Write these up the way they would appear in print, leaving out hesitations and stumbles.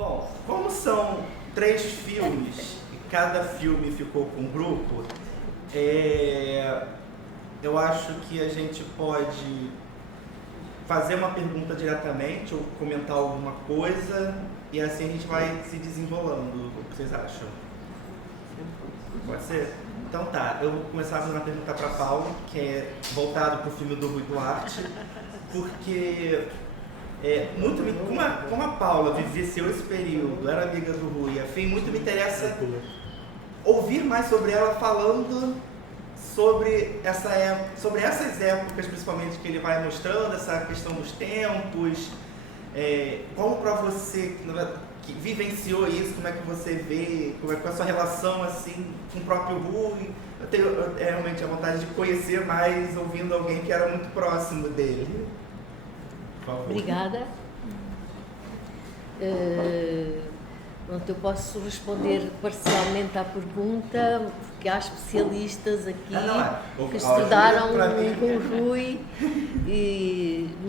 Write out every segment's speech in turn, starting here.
Bom, como são 3 filmes e cada filme ficou com um grupo, eu acho que a gente pode fazer uma pergunta diretamente ou comentar alguma coisa e assim a gente vai se desenrolando. O que vocês acham? Pode ser? Então tá, eu vou começar fazendo uma pergunta para a Paula, que é voltado para o filme do Rui Duarte, porque como a Paula vivenciou esse período, era amiga do Rui, afim, muito me interessa ouvir mais sobre ela falando sobre essas épocas, principalmente, que ele vai mostrando, essa questão dos tempos, como para você que vivenciou isso, como é que você vê, qual é a sua relação assim, com o próprio Rui. Eu tenho realmente a vontade de conhecer mais ouvindo alguém que era muito próximo dele. Por favor. Obrigada. Pronto, eu posso responder parcialmente à pergunta, porque há especialistas aqui que estudaram com o Rui,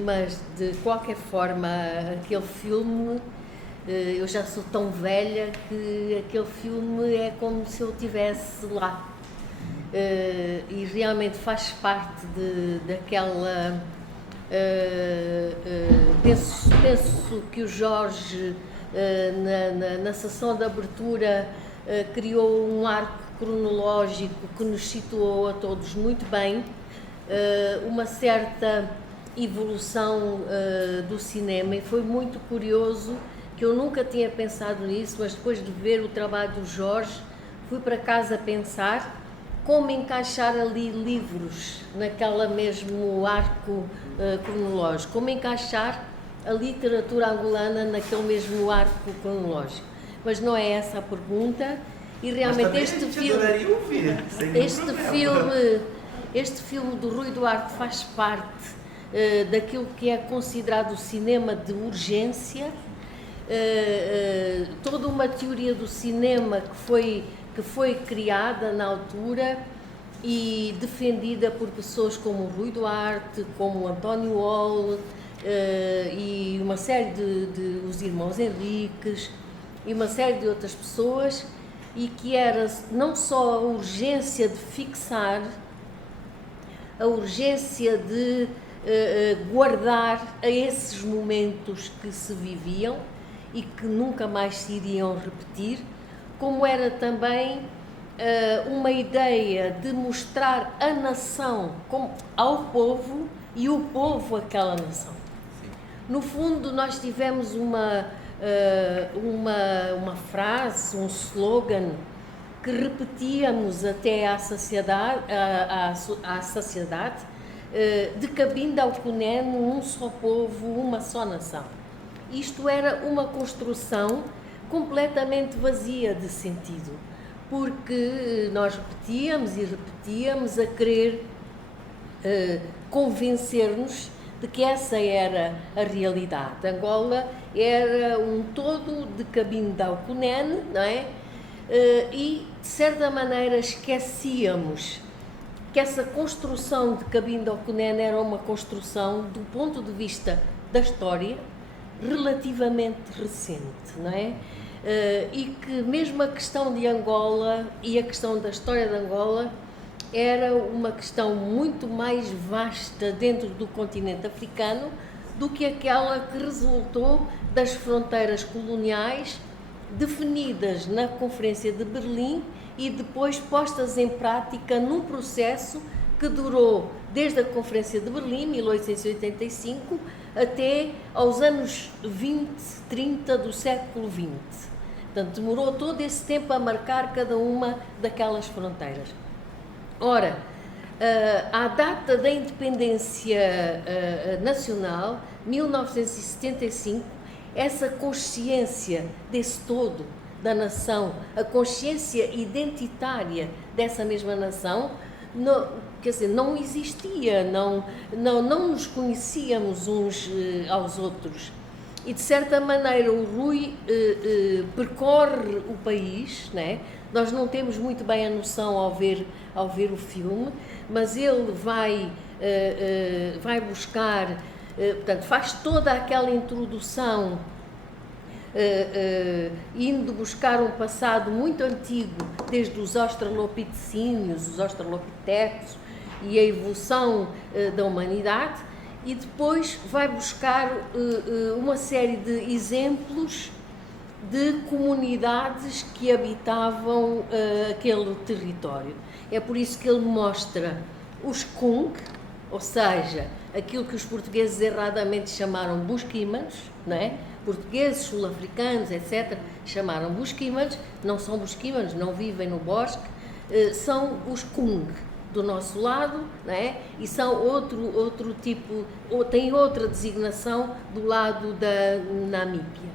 mas de qualquer forma, aquele filme, eu já sou tão velha que aquele filme é como se eu estivesse lá. E realmente faz parte daquela... penso que o Jorge, na sessão de abertura, criou um arco cronológico que nos situou a todos muito bem, uma certa evolução do cinema, e foi muito curioso, que eu nunca tinha pensado nisso, mas depois de ver o trabalho do Jorge, fui para casa pensar como encaixar ali livros naquela mesmo arco cronológico, como encaixar a literatura angolana naquele mesmo arco cronológico. Mas não é essa a pergunta, e realmente este filme do Rui Duarte faz parte daquilo que é considerado o cinema de urgência, toda uma teoria do cinema que foi criada na altura e defendida por pessoas como o Rui Duarte, como o António Wall, e uma série de os irmãos Henriques e uma série de outras pessoas, e que era não só a urgência de fixar, a urgência de guardar a esses momentos que se viviam e que nunca mais se iriam repetir, como era também uma ideia de mostrar a nação ao povo e o povo àquela nação. Sim. No fundo, nós tivemos uma frase, um slogan que repetíamos até à saciedade, de Cabinda ao Cunene, um só povo, uma só nação. Isto era uma construção completamente vazia de sentido, porque nós repetíamos a querer convencer-nos de que essa era a realidade. Angola era um todo de Cabinda ao Cunene, não é? E, de certa maneira, esquecíamos que essa construção de Cabinda ao Cunene era uma construção, do ponto de vista da história, relativamente recente, não é? E que mesmo a questão de Angola e a questão da história de Angola era uma questão muito mais vasta dentro do continente africano do que aquela que resultou das fronteiras coloniais definidas na Conferência de Berlim e depois postas em prática num processo que durou desde a Conferência de Berlim, 1885, até aos anos 20, 30 do século XX. Portanto, demorou todo esse tempo a marcar cada uma daquelas fronteiras. Ora, à data da independência nacional, 1975, essa consciência desse todo da nação, a consciência identitária dessa mesma nação, não existia, não nos conhecíamos uns aos outros. E, de certa maneira, o Rui percorre o país, né? Nós não temos muito bem a noção ao ver o filme, mas ele vai buscar, portanto, faz toda aquela introdução indo buscar um passado muito antigo, desde os australopitecíneos, os australopitecs e a evolução da humanidade, e depois vai buscar uma série de exemplos de comunidades que habitavam aquele território. É por isso que ele mostra os Kung, ou seja, aquilo que os portugueses erradamente chamaram busquimanos, não é? Portugueses, sul-africanos, etc., chamaram busquimanos, não são busquimanos, não vivem no bosque, são os Kung do nosso lado, não é? E são outro tipo, têm outra designação do lado da Namíbia.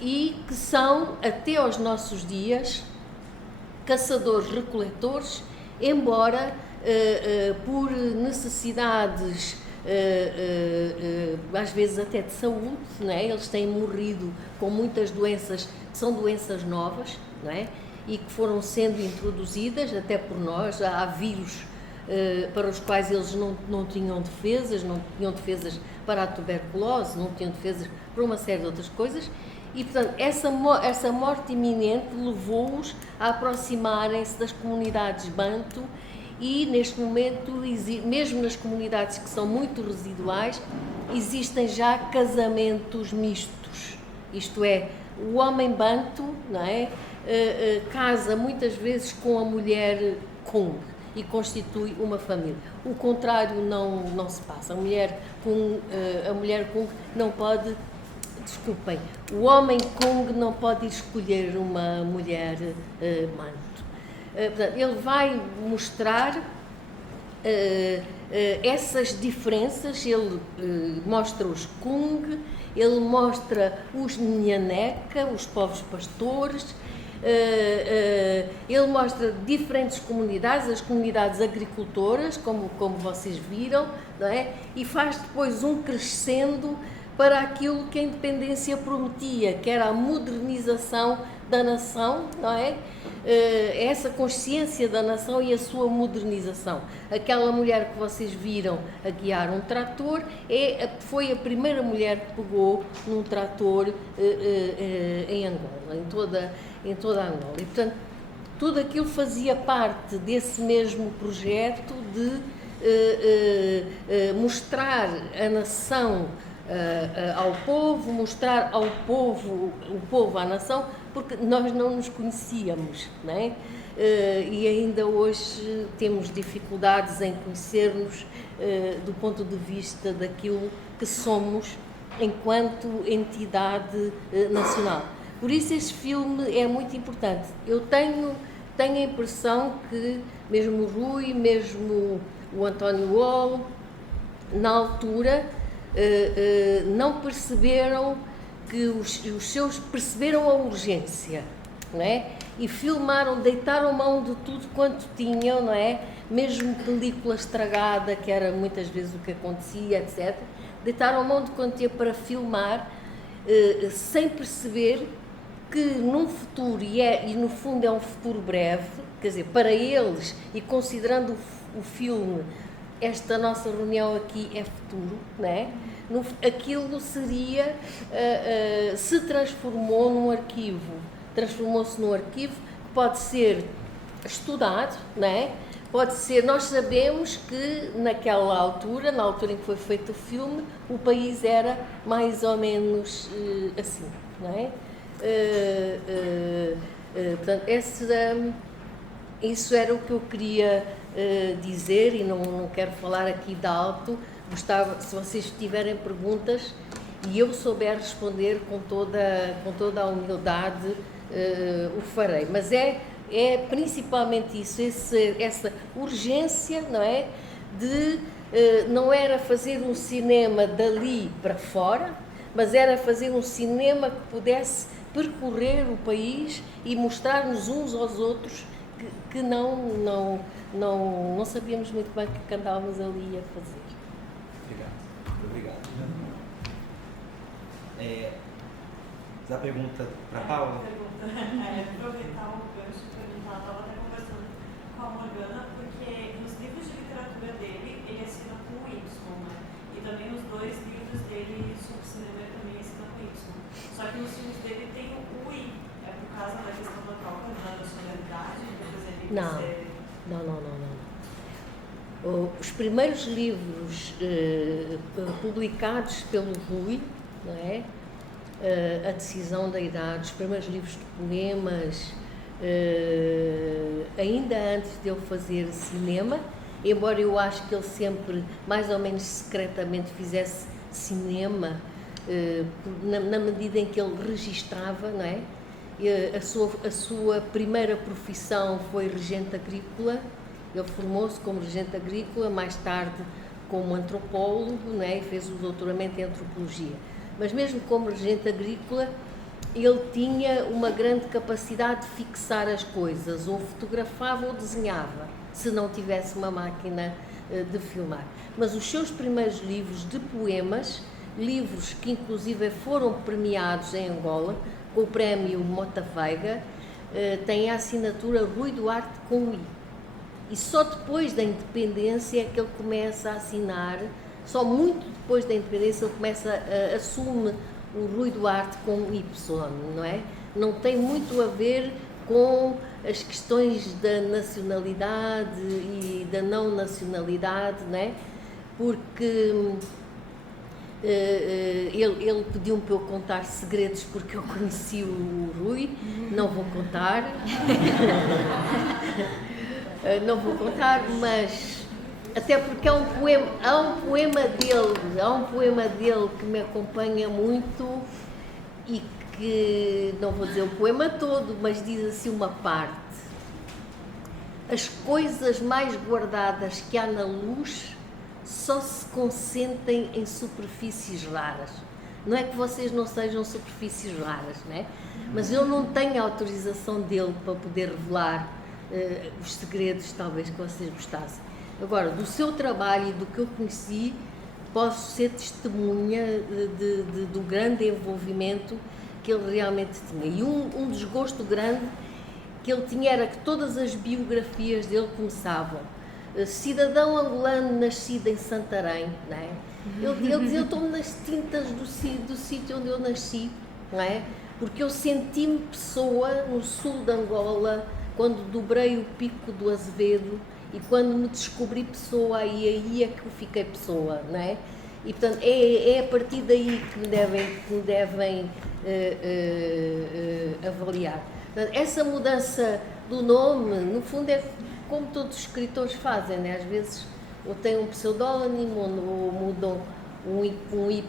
E que são, até aos nossos dias, caçadores-recoletores, embora por necessidades, às vezes até de saúde, não é? Eles têm morrido com muitas doenças, que são doenças novas, não é? E que foram sendo introduzidas até por nós. Há vírus para os quais eles não tinham defesas para a tuberculose, não tinham defesas para uma série de outras coisas. E, portanto, essa morte iminente levou-os a aproximarem-se das comunidades banto e, neste momento, mesmo nas comunidades que são muito residuais, existem já casamentos mistos. Isto é, o homem banto, não é, casa muitas vezes com a mulher Kung e constitui uma família. O contrário não se passa. A mulher Kung não pode... Desculpem, o homem Kung não pode escolher uma mulher manto. Portanto, ele vai mostrar essas diferenças, ele mostra os Kung, ele mostra os Nhaneca, os povos pastores, ele mostra diferentes comunidades, as comunidades agricultoras, como vocês viram, não é? E faz depois um crescendo para aquilo que a independência prometia, que era a modernização da nação, não é? Essa consciência da nação e a sua modernização. Aquela mulher que vocês viram a guiar um trator foi a primeira mulher que pegou num trator em Angola, em toda a Angola. E, portanto, tudo aquilo fazia parte desse mesmo projeto de mostrar a nação ao povo, mostrar ao povo, o povo à nação, porque nós não nos conhecíamos, não é? E ainda hoje temos dificuldades em conhecer-nos do ponto de vista daquilo que somos enquanto entidade nacional. Por isso este filme é muito importante. Eu tenho a impressão que mesmo o Rui, mesmo o António Wall, na altura, não perceberam que os seus perceberam a urgência, não é? E filmaram, deitaram mão de tudo quanto tinham, não é? Mesmo película estragada, que era muitas vezes o que acontecia, etc. Deitaram mão de quanto tinha para filmar, sem perceber que num futuro, e no fundo é um futuro breve, quer dizer, para eles, e considerando o filme, esta nossa reunião aqui é futuro, não é? Aquilo seria, se transformou num arquivo, transformou-se num arquivo que pode ser estudado, não é? Pode ser, nós sabemos que naquela altura, na altura em que foi feito o filme, o país era mais ou menos assim, não é? Portanto, isso era o que eu queria dizer, e não quero falar aqui de alto. Gostava, se vocês tiverem perguntas e eu souber responder com toda a humildade, o farei. Mas é principalmente isso, essa urgência, não é? Não era fazer um cinema dali para fora, mas era fazer um cinema que pudesse percorrer o país e mostrar-nos uns aos outros que não sabíamos muito bem o que andávamos ali a fazer. Obrigado. Dá pergunta para a Paula? Aproveitar o gancho e perguntar, estava até conversando com a Morgana, porque nos livros de literatura dele, ele assina com o Y, né? E também nos dois livros dele sobre cinema, ele também assina com o Y. Só que nos filmes dele realidade? Depois ele Não. Os primeiros livros publicados pelo Rui, não é? A Decisão da Idade, os primeiros livros de poemas, ainda antes de ele fazer cinema, embora eu acho que ele sempre, mais ou menos secretamente, fizesse cinema, na medida em que ele registava, não é? A sua primeira profissão foi regente agrícola. Ele formou-se como regente agrícola, mais tarde como antropólogo, não é? E fez o doutoramento em antropologia. Mas mesmo como regente agrícola, ele tinha uma grande capacidade de fixar as coisas, ou fotografava ou desenhava, se não tivesse uma máquina de filmar. Mas os seus primeiros livros de poemas, livros que inclusive foram premiados em Angola, com o prémio Mota Veiga, têm a assinatura Rui Duarte com I. E só depois da independência é que ele começa a assinar, só muito depois da independência ele começa assume o Rui Duarte com Y, não é? Não tem muito a ver com as questões da nacionalidade e da não nacionalidade, não é? Porque ele pediu-me para eu contar segredos porque eu conheci o Rui, não vou contar. Não vou contar, mas até porque há um poema dele que me acompanha muito e que, não vou dizer o poema todo, mas diz assim uma parte: as coisas mais guardadas que há na luz só se consentem em superfícies raras. Não é que vocês não sejam superfícies raras, não é? Mas eu não tenho a autorização dele para poder revelar os segredos, talvez, que vocês gostassem. Agora, do seu trabalho e do que eu conheci, posso ser testemunha do grande envolvimento que ele realmente tinha. E um desgosto grande que ele tinha era que todas as biografias dele começavam cidadão angolano nascido em Santarém, não é? Ele dizia: eu estou nas tintas do sítio onde eu nasci, não é? Porque eu senti-me pessoa no sul de Angola, quando dobrei o pico do Azevedo e quando me descobri pessoa, aí é que eu fiquei pessoa, não é? E portanto é a partir daí que me devem avaliar. Portanto, essa mudança do nome, no fundo, é como todos os escritores fazem, né? Às vezes ou têm um pseudónimo ou mudam um I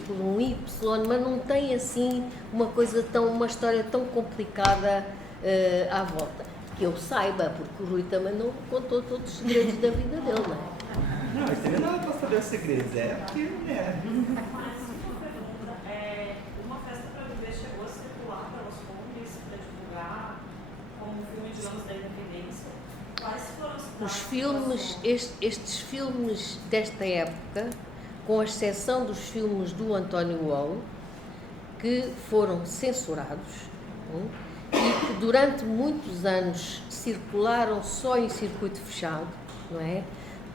por um Y, mas não tem assim uma história tão complicada à volta. Que eu saiba, porque o Rui também não contou todos os segredos da vida dele, não é? Não, isso não é para saber os segredos, é porque, né? Mas uma pergunta, uma festa para viver chegou a circular pelos filmes para divulgar como um filme, digamos, da independência. Quais foram os filmes, estes filmes desta época, com exceção dos filmes do António Wolo, que foram censurados, e que durante muitos anos circularam só em circuito fechado, não é?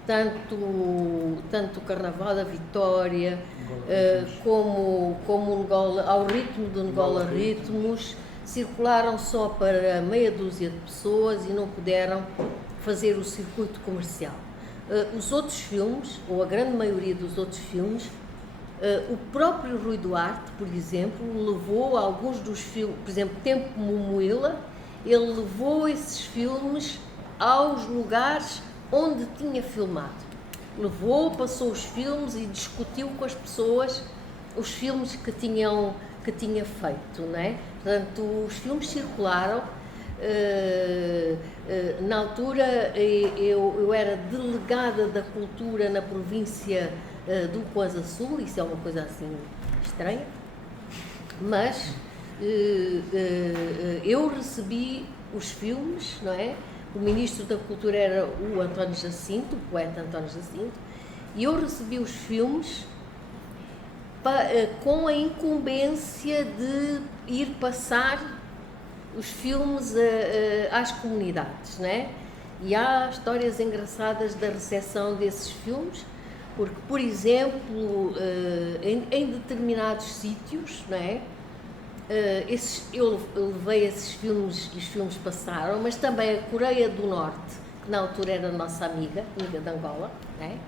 Tanto o Carnaval da Vitória, como Angola, ao ritmo de Angola Ritmos, circularam só para meia dúzia de pessoas e não puderam fazer o circuito comercial. Os outros filmes, ou a grande maioria dos outros filmes, o próprio Rui Duarte, por exemplo, levou alguns dos filmes, por exemplo, Tempo Momoila, ele levou esses filmes aos lugares onde tinha filmado. Passou os filmes e discutiu com as pessoas os filmes que tinha feito, não é? Portanto, os filmes circularam. Na altura eu era delegada da cultura na província do Coisa Sul, isso é uma coisa assim estranha, mas eu recebi os filmes, não é? O ministro da Cultura era o António Jacinto, o poeta António Jacinto, e eu recebi os filmes com a incumbência de ir passar os filmes às comunidades, não é? E há histórias engraçadas da recepção desses filmes, porque, por exemplo, em determinados sítios, não é? eu levei esses filmes e os filmes passaram, mas também a Coreia do Norte, que na altura era nossa amiga de Angola, né?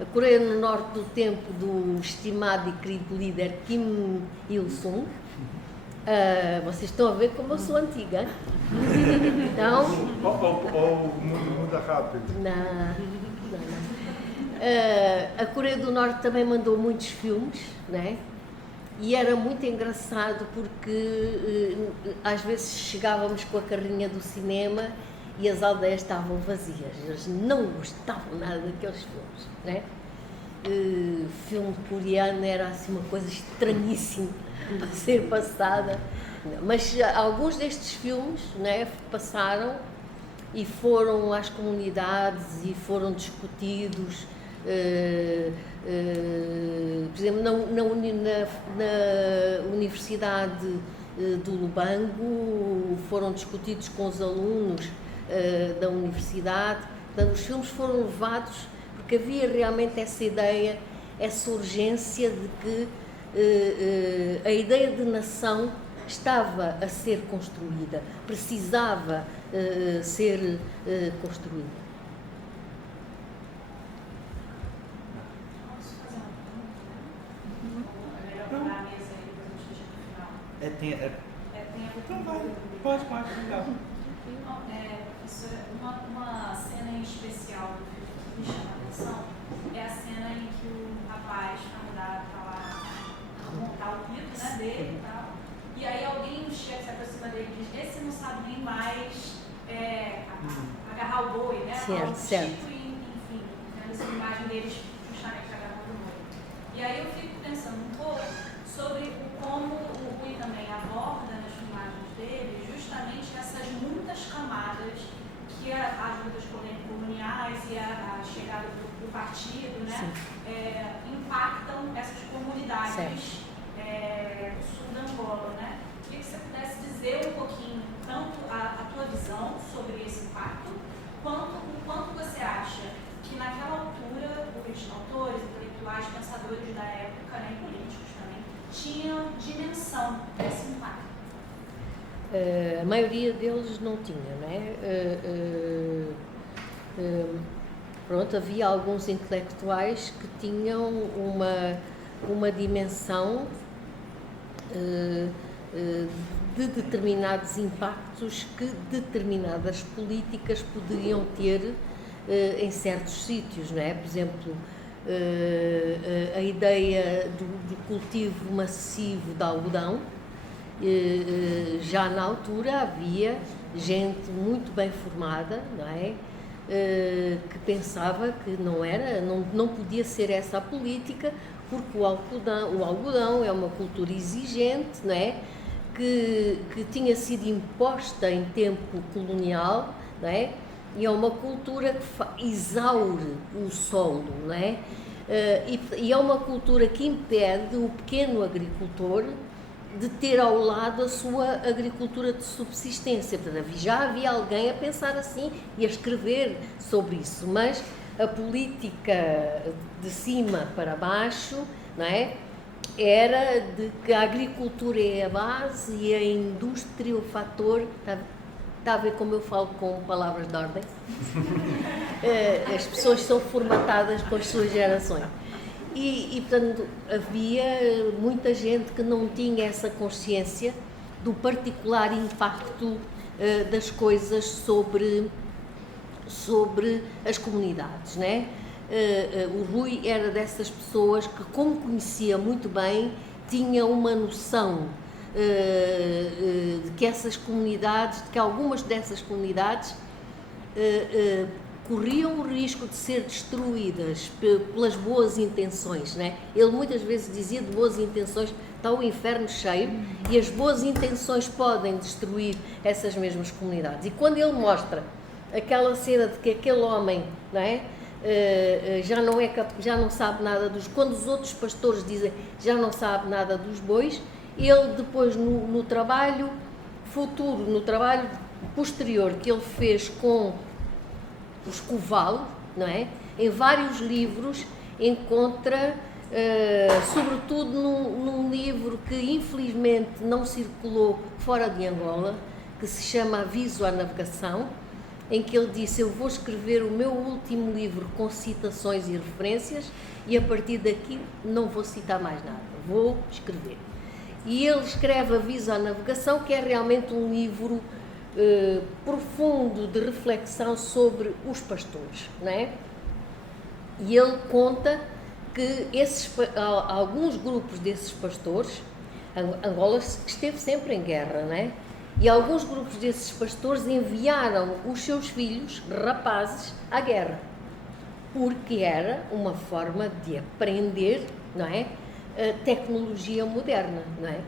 A Coreia do Norte do tempo do estimado e querido líder Kim Il-sung. Vocês estão a ver como eu sou antiga. Então, ou o mundo muda rápido. Não. A Coreia do Norte também mandou muitos filmes, né? E era muito engraçado porque às vezes chegávamos com a carrinha do cinema e as aldeias estavam vazias, eles não gostavam nada daqueles filmes, né? Filme coreano era assim uma coisa estranhíssima a ser passada, mas alguns destes filmes, né, passaram e foram às comunidades e foram discutidos. Por exemplo, na Universidade do Lubango foram discutidos com os alunos da universidade. Portanto, os filmes foram levados porque havia realmente essa ideia, essa urgência de que a ideia de nação estava a ser construída, precisava ser construída. Tem a ver Então vai, pode, legal. Professora, uma cena em especial do filme que me chama a atenção é a cena em que o rapaz candidato está lá a montar o pito, né, dele e tal, e aí alguém chega, se aproxima dele e diz: esse não sabe nem mais agarrar o boi, né? Certo. Enfim, essa imagem deles justamente agarrando o boi. E aí eu fico pensando um pouco sobre como o Rui também aborda nas filmagens dele justamente essas muitas camadas que as lutas coloniais e a chegada do partido, né, impactam essas comunidades do sul da Angola, né? Queria que você pudesse dizer um pouquinho tanto a tua visão sobre esse impacto, quanto o quanto você acha que naquela altura os autores, intelectuais, pensadores da época, né, e políticos também, tinham dimensão desse impacto. A maioria deles não tinha, né? Pronto, havia alguns intelectuais que tinham uma dimensão de determinados impactos que determinadas políticas poderiam ter em certos sítios, não é? Por exemplo, a ideia do cultivo massivo de algodão. Já na altura havia gente muito bem formada, não é? Que pensava que não podia ser essa a política, porque o algodão é uma cultura exigente, não é? Que tinha sido imposta em tempo colonial, não é? E é uma cultura que exaure o solo, não é? E é uma cultura que impede o pequeno agricultor de ter ao lado a sua agricultura de subsistência. Portanto, já havia alguém a pensar assim e a escrever sobre isso, mas a política de cima para baixo, não é? Era de que a agricultura é a base e a indústria o fator. Está a ver como eu falo com palavras de ordem? As pessoas são formatadas com as suas gerações. E, portanto, havia muita gente que não tinha essa consciência do particular impacto das coisas sobre as comunidades, né? O Rui era dessas pessoas que, como conhecia muito bem, tinha uma noção de que essas comunidades, de que algumas dessas comunidades corriam o risco de ser destruídas pelas boas intenções, né? Ele muitas vezes dizia: de boas intenções está o inferno cheio, e as boas intenções podem destruir essas mesmas comunidades. E quando ele mostra aquela cena de que aquele homem, não é? Já não sabe nada quando os outros pastores dizem já não sabe nada dos bois, ele depois no trabalho futuro, no trabalho posterior que ele fez com os Coval, não é? Em vários livros encontra sobretudo num livro que infelizmente não circulou fora de Angola, que se chama Aviso à Navegação, em que ele disse: eu vou escrever o meu último livro com citações e referências e a partir daqui não vou citar mais nada, vou escrever. E ele escreve Aviso à Navegação, que é realmente um livro profundo de reflexão sobre os pastores, não é? E ele conta que alguns grupos desses pastores, Angola esteve sempre em guerra, não é? E alguns grupos desses pastores enviaram os seus filhos, rapazes, à guerra, porque era uma forma de aprender, não é? A tecnologia moderna, não é?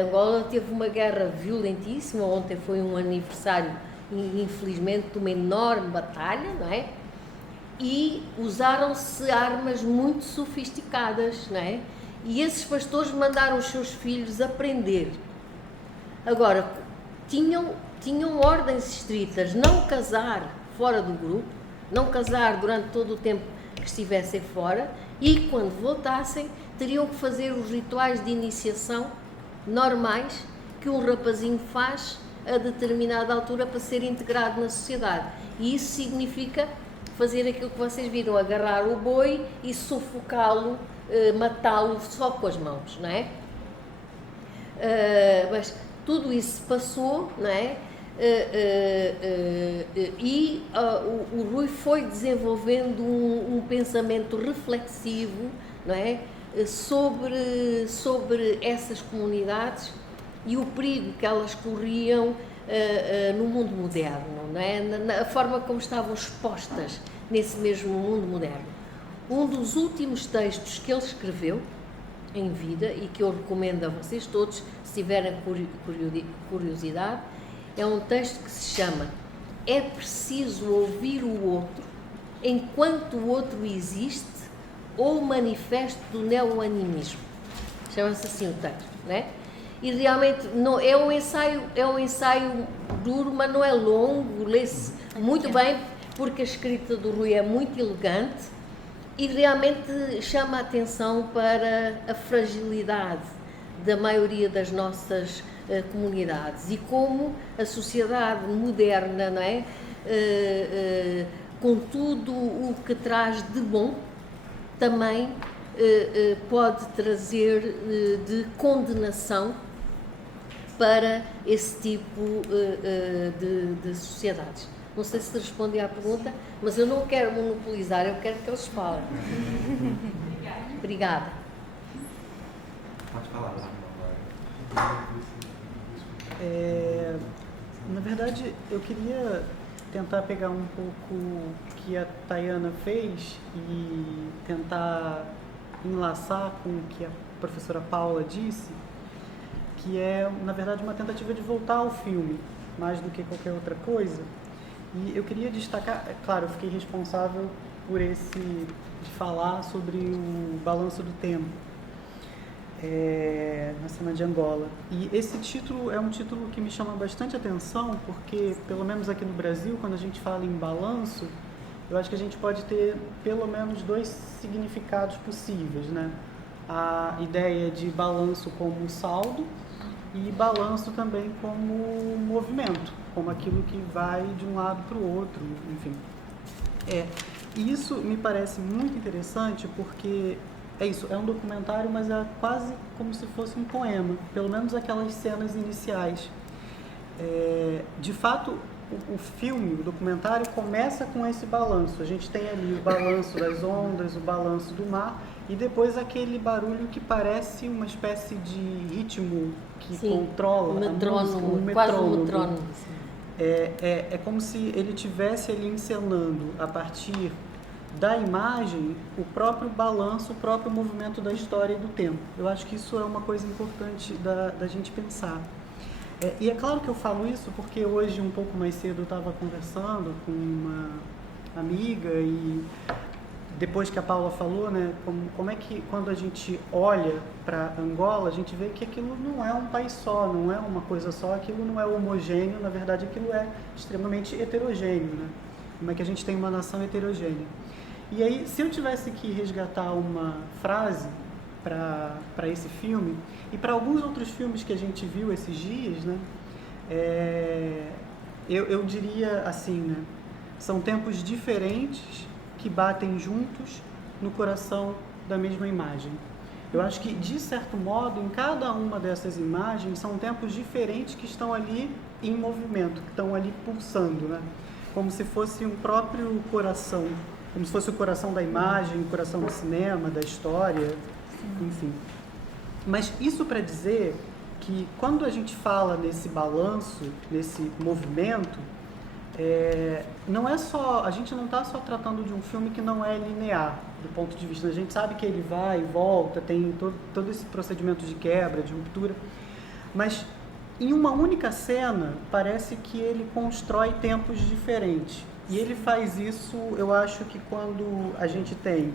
Angola teve uma guerra violentíssima, ontem foi um aniversário, infelizmente, de uma enorme batalha, não é? E usaram-se armas muito sofisticadas, não é? E esses pastores mandaram os seus filhos aprender. Agora, tinham ordens estritas, não casar fora do grupo, não casar durante todo o tempo que estivessem fora, e quando voltassem teriam que fazer os rituais de iniciação normais que um rapazinho faz a determinada altura para ser integrado na sociedade. E isso significa fazer aquilo que vocês viram, agarrar o boi e sufocá-lo, matá-lo só com as mãos, não é? Mas tudo isso passou, não é? E o Rui foi desenvolvendo um pensamento reflexivo, não é? Sobre essas comunidades e o perigo que elas corriam no mundo moderno, não é? Na forma como estavam expostas nesse mesmo mundo moderno. Um dos últimos textos que ele escreveu em vida e que eu recomendo a vocês todos, se tiverem curiosidade, é um texto que se chama É Preciso Ouvir o Outro Enquanto o Outro Existe, ou Manifesto do Neo-Animismo. Chama-se assim o texto, não é? E realmente não, é um ensaio duro, mas não é longo, lê-se muito bem, porque a escrita do Rui é muito elegante e realmente chama a atenção para a fragilidade da maioria das nossas comunidades e como a sociedade moderna, não é? Com tudo o que traz de bom, também pode trazer de condenação para esse tipo de sociedades. Não sei se respondi à pergunta, mas eu não quero monopolizar, eu quero que eles falem. Obrigada. Pode falar. Na verdade, eu queria tentar pegar um pouco o que a Tayana fez e tentar enlaçar com o que a professora Paula disse, que é, na verdade, uma tentativa de voltar ao filme, mais do que qualquer outra coisa. E eu queria destacar, claro, eu fiquei responsável de falar sobre o balanço do tempo na cena de Angola. E esse título é um título que me chama bastante atenção, porque, pelo menos aqui no Brasil, quando a gente fala em balanço, eu acho que a gente pode ter pelo menos dois significados possíveis, né? A ideia de balanço como saldo e balanço também como movimento, como aquilo que vai de um lado para o outro, enfim. E isso me parece muito interessante porque é isso, é um documentário, mas é quase como se fosse um poema, pelo menos aquelas cenas iniciais. De fato, o filme, o documentário, começa com esse balanço. A gente tem ali o balanço das ondas, o balanço do mar, e depois aquele barulho que parece uma espécie de ritmo que controla a música, um metrônomo. Quase um metrônomo. É como se ele estivesse ali encenando, a partir da imagem, o próprio balanço, o próprio movimento da história e do tempo. Eu acho que isso é uma coisa importante da gente pensar. E é claro que eu falo isso porque hoje, um pouco mais cedo, eu estava conversando com uma amiga e depois que a Paula falou, né, como é que quando a gente olha para Angola, a gente vê que aquilo não é um país só, não é uma coisa só, aquilo não é homogêneo, na verdade aquilo é extremamente heterogêneo, né? Como é que a gente tem uma nação heterogênea. E aí, se eu tivesse que resgatar uma frase para esse filme, e para alguns outros filmes que a gente viu esses dias, né, eu diria assim, né, são tempos diferentes que batem juntos no coração da mesma imagem. Eu acho que, de certo modo, em cada uma dessas imagens, são tempos diferentes que estão ali em movimento, que estão ali pulsando, né? Como se fosse um próprio coração, como se fosse o coração da imagem, o coração do cinema, da história, enfim. Mas isso para dizer que, quando a gente fala nesse balanço, nesse movimento, não é só, a gente não está só tratando de um filme que não é linear do ponto de vista, a gente sabe que ele vai e volta, tem todo esse procedimento de quebra, de ruptura, mas em uma única cena parece que ele constrói tempos diferentes, e ele faz isso, eu acho que quando a gente tem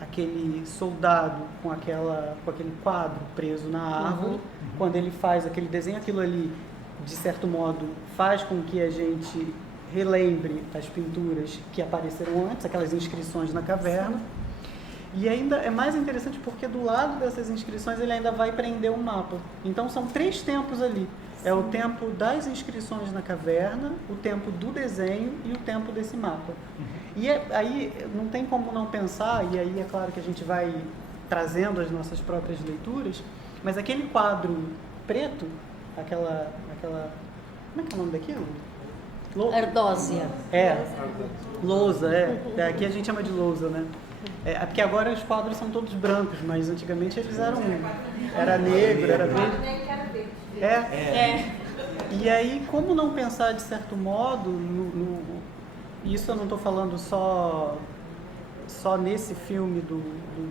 aquele soldado com aquele quadro preso na árvore, quando ele faz aquele desenho, aquilo ali de certo modo, faz com que a gente relembre as pinturas que apareceram antes, aquelas inscrições na caverna. E ainda é mais interessante porque do lado dessas inscrições ele ainda vai prender um mapa. Então são 3 tempos ali. É o tempo das inscrições na caverna, o tempo do desenho e o tempo desse mapa. E aí não tem como não pensar, e aí é claro que a gente vai trazendo as nossas próprias leituras, mas aquele quadro preto, aquela como é que é o nome daquilo? Ardósia. Lousa, aqui a gente chama de lousa, né? Porque agora os quadros são todos brancos, mas antigamente eles era negro, era verde. E aí, como não pensar de certo modo, isso eu não estou falando só nesse filme do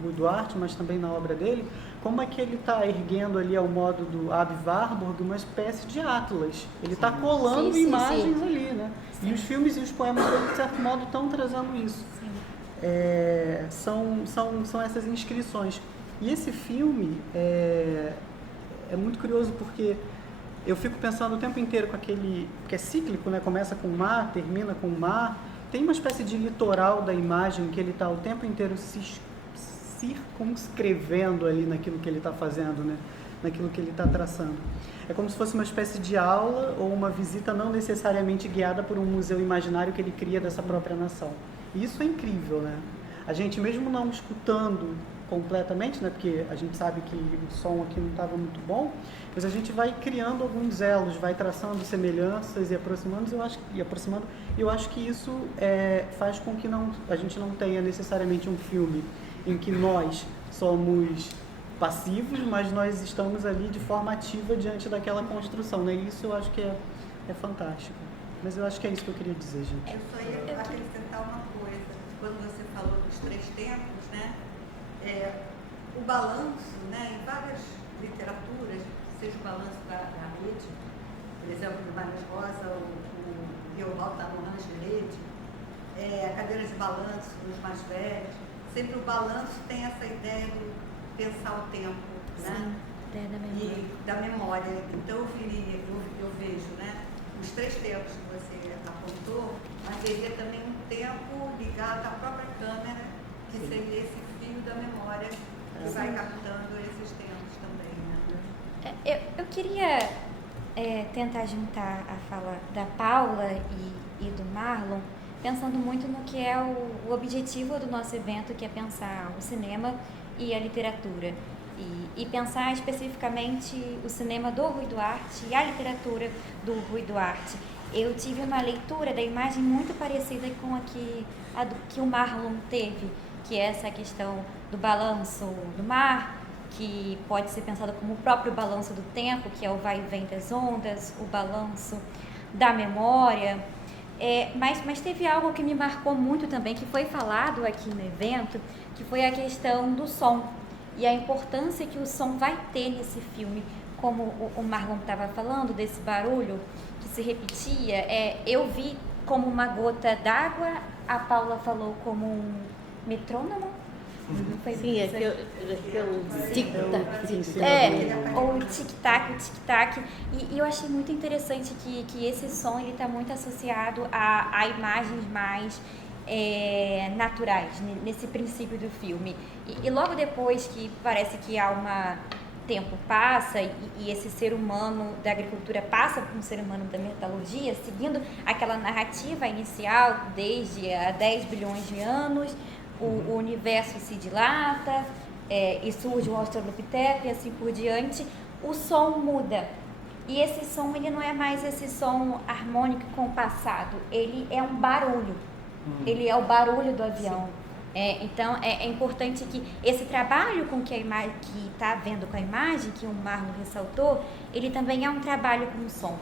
Guy Duarte, mas também na obra dele, como é que ele está erguendo ali, ao modo do Aby Warburg, uma espécie de atlas. Ele está colando imagens ali, né? Sim. E os filmes e os poemas dele, de certo modo, estão trazendo isso. São essas inscrições. E esse filme é muito curioso porque eu fico pensando o tempo inteiro com aquele... que é cíclico, né? Começa com o mar, termina com o mar. Tem uma espécie de litoral da imagem que ele está o tempo inteiro se circunscrevendo ali naquilo que ele está fazendo, né? Naquilo que ele está traçando. É como se fosse uma espécie de aula ou uma visita não necessariamente guiada por um museu imaginário que ele cria dessa própria nação. E isso é incrível, né? A gente, mesmo não escutando completamente, né? Porque a gente sabe que o som aqui não estava muito bom, mas a gente vai criando alguns elos, vai traçando semelhanças e aproximando, e eu acho que isso faz com que a gente não tenha necessariamente um filme em que nós somos passivos, mas nós estamos ali de forma ativa diante daquela construção, né? E isso eu acho que é fantástico. Mas eu acho que é isso que eu queria dizer, gente. Eu só ia acrescentar uma coisa. Quando você falou dos 3 tempos, né? O balanço, né? Em várias literaturas, seja o balanço da rede, por exemplo, do Vargas Llosa, o Guilherme está no Rancho Rede, a cadeira de balanço dos mais velhos. Sempre o balanço tem essa ideia de pensar o tempo, né? Ideia da memória. E da memória. Então eu vejo, né? Os 3 tempos que você apontou, mas veria também um tempo ligado à própria câmera, que seria esse fio da memória que vai captando esses tempos também, né? Eu queria tentar juntar a fala da Paula e do Marlon, pensando muito no que é o objetivo do nosso evento, que é pensar o cinema e a literatura. E pensar especificamente o cinema do Ruy Duarte e a literatura do Ruy Duarte. Eu tive uma leitura da imagem muito parecida com a que o Marlon teve, que é essa questão do balanço do mar, que pode ser pensado como o próprio balanço do tempo, que é o vai e vem das ondas, o balanço da memória. Mas teve algo que me marcou muito também, que foi falado aqui no evento, que foi a questão do som e a importância que o som vai ter nesse filme. Como o Marlon estava falando, desse barulho que se repetia, eu vi como uma gota d'água, a Paula falou como um metrônomo. Sim, aquele tic-tac. Ou o tic-tac. E eu achei muito interessante que esse som está muito associado a imagens mais naturais nesse princípio do filme. E logo depois que parece que tempo passa e esse ser humano da agricultura passa para um ser humano da metalurgia, seguindo aquela narrativa inicial desde há 10 bilhões de anos, o universo se dilata e surge o Australopiteco e assim por diante, o som muda. E esse som, ele não é mais esse som harmônico compassado, ele é um barulho. Ele é o barulho do avião. Então, é importante que esse trabalho com que a imagem, que está vendo com a imagem, que o Marlon ressaltou, ele também é um trabalho com o som.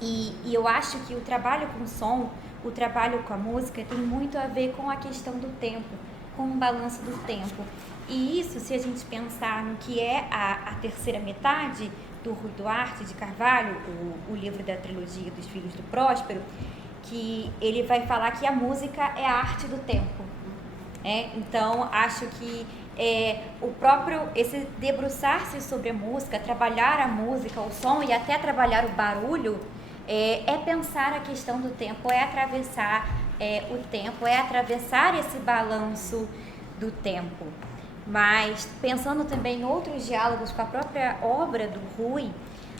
E eu acho que o trabalho com o som, o trabalho com a música, tem muito a ver com a questão do tempo, com o balanço do tempo. E isso, se a gente pensar no que é a terceira metade do Rui Duarte de Carvalho, o livro da trilogia dos Filhos do Próspero, que ele vai falar que a música é a arte do tempo. Então, acho que esse debruçar-se sobre a música, trabalhar a música, o som e até trabalhar o barulho, é pensar a questão do tempo, é atravessar o tempo, é atravessar esse balanço do tempo. Mas, pensando também em outros diálogos com a própria obra do Rui,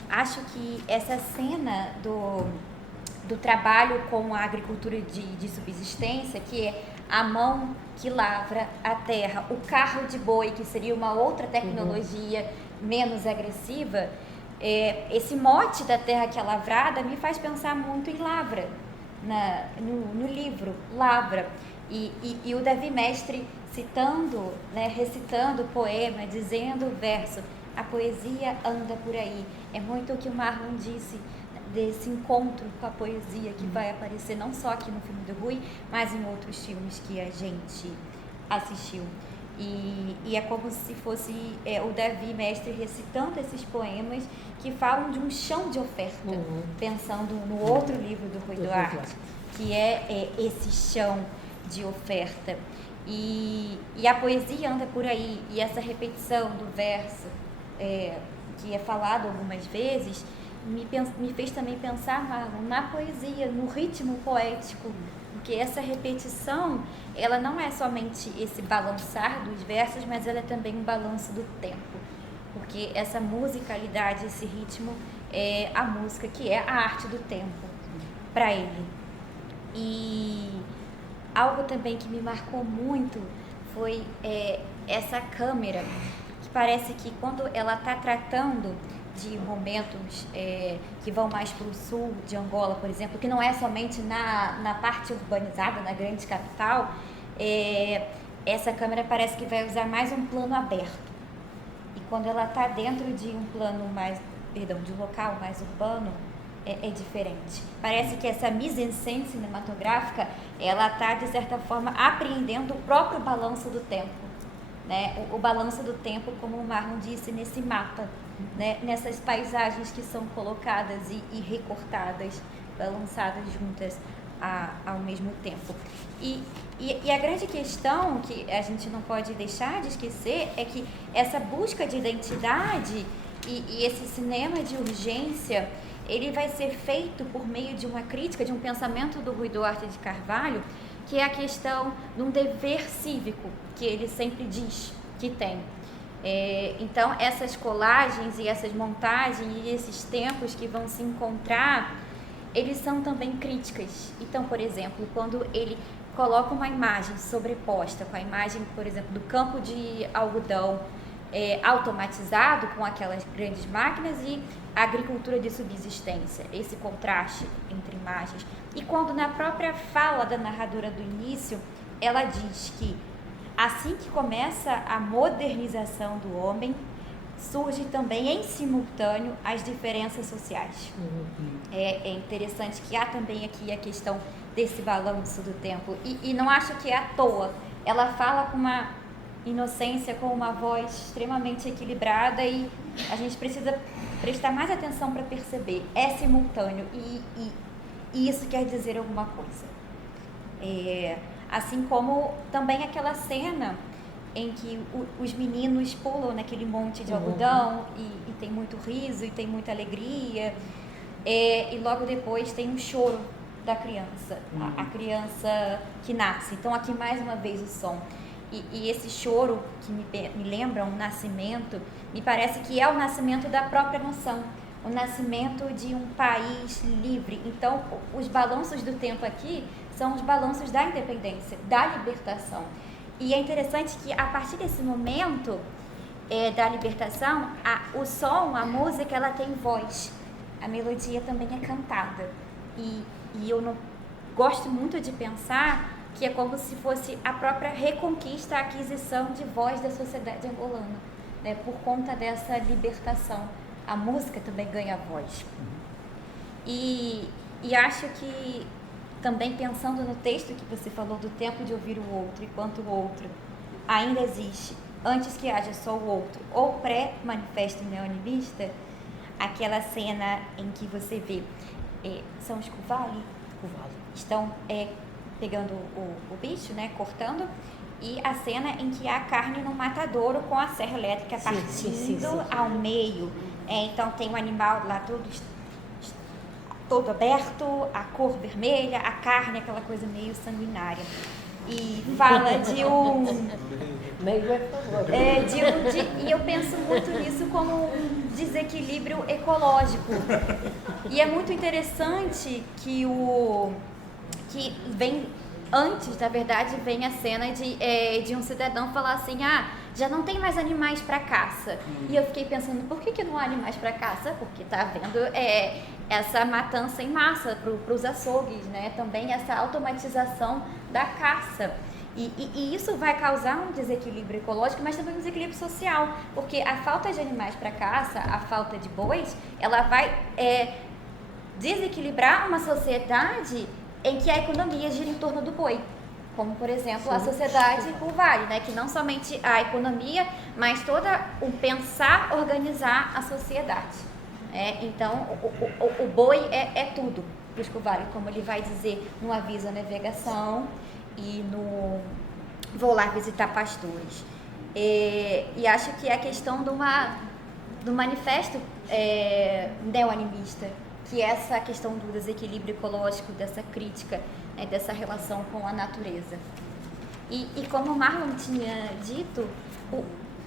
acho que essa cena do trabalho com a agricultura de subsistência, que é a mão que lavra a terra, o carro de boi, que seria uma outra tecnologia menos agressiva, esse mote da terra que é lavrada me faz pensar muito em lavra, no livro Lavra. E o Davi Mestre citando, recitando o poema, dizendo o verso, a poesia anda por aí. É muito o que o Marlon disse, desse encontro com a poesia que vai aparecer não só aqui no filme do Rui, mas em outros filmes que a gente assistiu. E é como se fosse o Davi Mestre recitando esses poemas que falam de um chão de oferta, pensando no outro livro do Rui Duarte, que é esse chão de oferta. E a poesia anda por aí, e essa repetição do verso, que é falado algumas vezes, me fez também pensar, Marlon, na poesia, no ritmo poético, porque essa repetição, ela não é somente esse balançar dos versos, mas ela é também um balanço do tempo, porque essa musicalidade, esse ritmo é a música, que é a arte do tempo para ele. E algo também que me marcou muito foi essa câmera, que parece que quando ela está tratando de momentos que vão mais para o sul de Angola, por exemplo, que não é somente na parte urbanizada, na grande capital, essa câmera parece que vai usar mais um plano aberto. E quando ela está dentro de um plano de um local mais urbano, é diferente. Parece que essa mise-en-scène cinematográfica, ela está, de certa forma, apreendendo o próprio balanço do tempo, o balanço do tempo, como o Marlon disse, nesse mapa, nessas paisagens que são colocadas e recortadas, balançadas juntas ao mesmo tempo. E a grande questão que a gente não pode deixar de esquecer é que essa busca de identidade e esse cinema de urgência, ele vai ser feito por meio de uma crítica, de um pensamento do Rui Duarte de Carvalho, que é a questão de um dever cívico, que ele sempre diz que tem. Então, essas colagens e essas montagens e esses tempos que vão se encontrar, eles são também críticas. Então, por exemplo, quando ele coloca uma imagem sobreposta com a imagem, por exemplo, do campo de algodão automatizado com aquelas grandes máquinas e a agricultura de subsistência, esse contraste entre imagens. E quando na própria fala da narradora do início, ela diz que assim que começa a modernização do homem, surge também em simultâneo as diferenças sociais. É interessante que há também aqui a questão desse balanço do tempo. E não acho que é à toa. Ela fala com uma inocência, com uma voz extremamente equilibrada e a gente precisa prestar mais atenção para perceber. É simultâneo e isso quer dizer alguma coisa. Assim como também aquela cena em que os meninos pulam naquele monte de algodão e tem muito riso e tem muita alegria, e logo depois tem um choro da criança, a criança que nasce. Então aqui mais uma vez o som. E esse choro que me lembra um nascimento, me parece que é o nascimento da própria noção, o nascimento de um país livre. Então os balanços do tempo aqui são os balanços da independência, da libertação. E é interessante que a partir desse momento da libertação, o som, a música, ela tem voz. A melodia também é cantada. E eu não gosto muito de pensar que é como se fosse a própria reconquista, a aquisição de voz da sociedade angolana, né? Por conta dessa libertação. A música também ganha voz. E acho que também pensando no texto que você falou do tempo de ouvir o outro, enquanto o outro ainda existe, antes que haja só o outro, ou pré-manifesto neoanimista, aquela cena em que você vê são os Cuvali estão pegando o bicho, né, cortando, e a cena em que há carne no matadouro com a serra elétrica partindo ao meio. Então tem o animal lá todo aberto, a cor vermelha, a carne, aquela coisa meio sanguinária. E fala de um... e eu penso muito nisso como um desequilíbrio ecológico. E é muito interessante que vem... Antes, na verdade, vem a cena de um cidadão falar assim, já não tem mais animais para caça. E eu fiquei pensando, por que não há animais para caça? Porque está havendo essa matança em massa para os açougues, né? Também essa automatização da caça. E isso vai causar um desequilíbrio ecológico, mas também um desequilíbrio social, porque a falta de animais para caça, a falta de bois, ela vai desequilibrar uma sociedade em que a economia gira em torno do boi, como, por exemplo, a sociedade Cuvali, né? Que não somente a economia, mas todo o pensar, organizar a sociedade. Então, o boi é tudo para os Cuvali, como ele vai dizer no aviso à navegação e no vou lá visitar pastores. E acho que é a questão do manifesto neoanimista, que é essa questão do desequilíbrio ecológico, dessa crítica, dessa relação com a natureza. E como o Marlon tinha dito,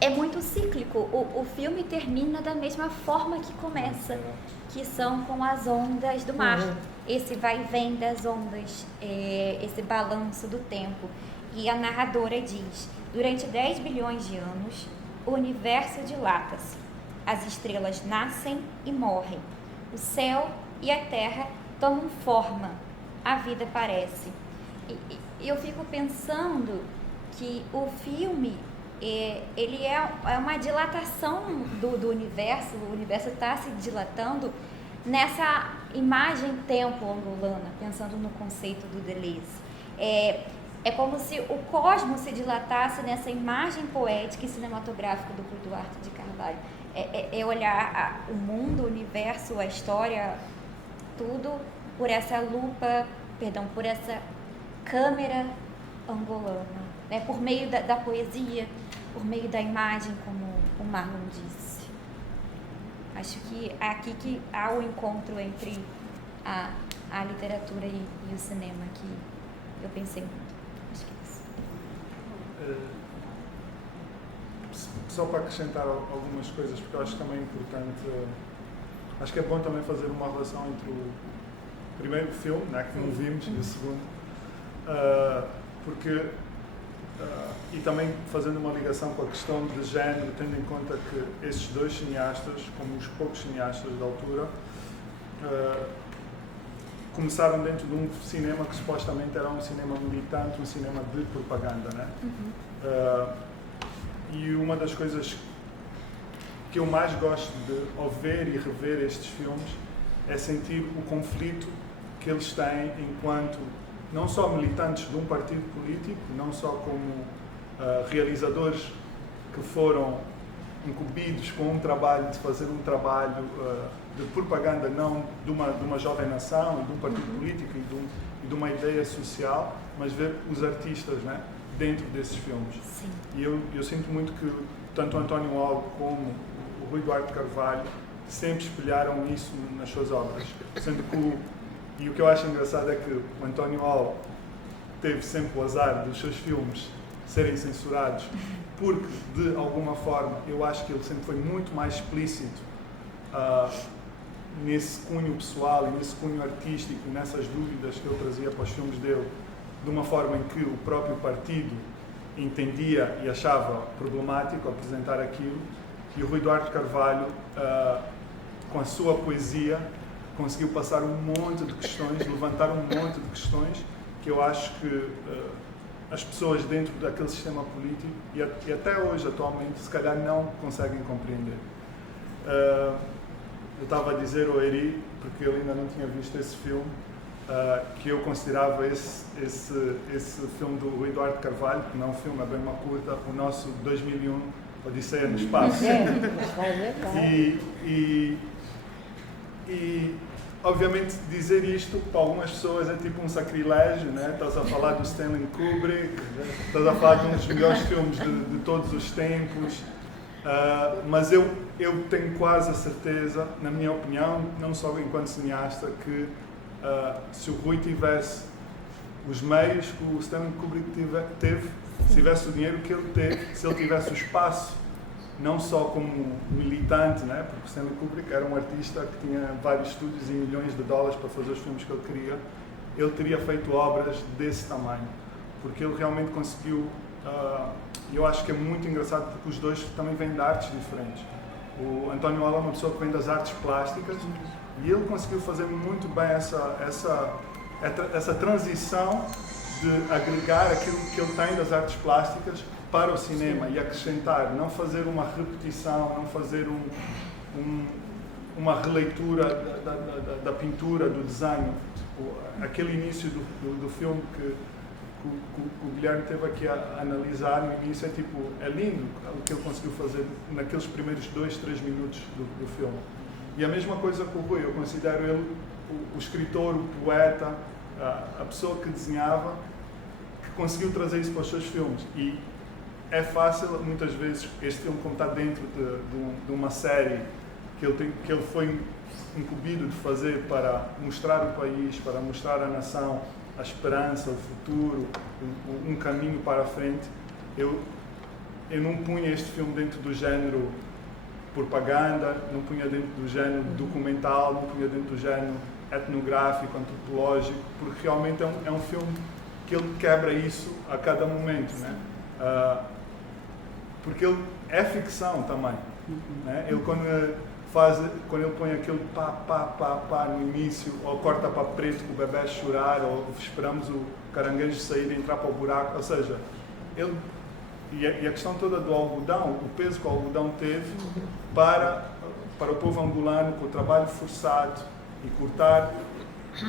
é muito cíclico. O filme termina da mesma forma que começa, que são com as ondas do mar. Esse vai e vem das ondas, esse balanço do tempo. E a narradora diz, durante 10 bilhões de anos, o universo dilata-se. As estrelas nascem e morrem. O céu e a terra tomam forma, a vida aparece. E eu fico pensando que o filme, ele é uma dilatação do universo, o universo está se dilatando nessa imagem-tempo angolana, pensando no conceito do Deleuze. É como se o cosmos se dilatasse nessa imagem poética e cinematográfica do Rui Duarte de Carvalho. Olhar o mundo, o universo, a história, tudo por essa lupa, por essa câmera angolana, né? Por meio da poesia, por meio da imagem, como o Marlon disse. Acho que é aqui que há o encontro entre a literatura e o cinema, que eu pensei muito. Acho que é isso. Só para acrescentar algumas coisas, porque eu acho também importante, acho que é bom também fazer uma relação entre o primeiro filme, né, que não vimos, e o segundo, porque, e também fazendo uma ligação com a questão de género, tendo em conta que esses dois cineastas, como os poucos cineastas da altura, começaram dentro de um cinema que supostamente era um cinema militante, um cinema de propaganda, né? E uma das coisas que eu mais gosto de ao ver e rever estes filmes é sentir o conflito que eles têm enquanto não só militantes de um partido político, não só como realizadores que foram incumbidos com um trabalho, de fazer um trabalho de propaganda, não de uma jovem nação, de um partido político e de uma ideia social, mas ver os artistas, né, dentro desses filmes. Sim. E eu sinto muito que tanto o António Algo como o Rui Duarte Carvalho sempre espelharam isso nas suas obras, sendo que E o que eu acho engraçado é que o António Al teve sempre o azar dos seus filmes serem censurados, porque, de alguma forma, eu acho que ele sempre foi muito mais explícito nesse cunho pessoal e nesse cunho artístico e nessas dúvidas que ele trazia para os filmes dele, de uma forma em que o próprio partido entendia e achava problemático apresentar aquilo. E o Rui Duarte Carvalho, com a sua poesia, conseguiu passar um monte de questões, levantar um monte de questões que eu acho que as pessoas dentro daquele sistema político e até hoje, atualmente, se calhar não conseguem compreender. Eu estava a dizer ao Eri, porque ele ainda não tinha visto esse filme, que eu considerava esse filme do Rui Duarte Carvalho, que não é um filme, é bem uma curta, o nosso 2001, Odisseia no Espaço. E obviamente dizer isto para algumas pessoas é tipo um sacrilégio, né? Estás a falar do Stanley Kubrick, estás a falar de um dos melhores filmes de todos os tempos, mas eu tenho quase a certeza, na minha opinião, não só enquanto cineasta, que se o Rui tivesse os meios que o Stanley Kubrick teve, se tivesse o dinheiro que ele teve, se ele tivesse o espaço, não só como militante, né? Porque o Stanley Kubrick era um artista que tinha vários estúdios e milhões de dólares para fazer os filmes que ele queria, ele teria feito obras desse tamanho, porque ele realmente conseguiu, e eu acho que é muito engraçado porque os dois também vêm de artes diferentes. O António Al é uma pessoa que vem das artes plásticas e ele conseguiu fazer muito bem essa transição de agregar aquilo que ele tem das artes plásticas para o cinema e acrescentar, não fazer uma repetição, não fazer uma releitura da pintura, do desenho. Aquele início do filme que o Guilherme teve aqui a analisar no início é lindo o que ele conseguiu fazer naqueles primeiros 2-3 minutos do filme. E a mesma coisa com o Rui, eu considero ele o escritor, o poeta, a pessoa que desenhava, que conseguiu trazer isso para os seus filmes. E é fácil, muitas vezes, este filme, como está dentro de uma série que ele foi incumbido de fazer para mostrar o país, para mostrar a nação, a esperança, o futuro, um caminho para a frente, eu não punha este filme dentro do género propaganda, não punha dentro do género documental, não punha dentro do género etnográfico, antropológico, porque realmente é um filme que ele quebra isso a cada momento, né? Porque ele é ficção também, né? Ele quando ele põe aquele pá no início, ou corta para preto com o bebê chorar, ou esperamos o caranguejo sair e entrar para o buraco, ou seja, e a questão toda do algodão, o peso que o algodão teve para o povo angolano, com o trabalho forçado e cortar,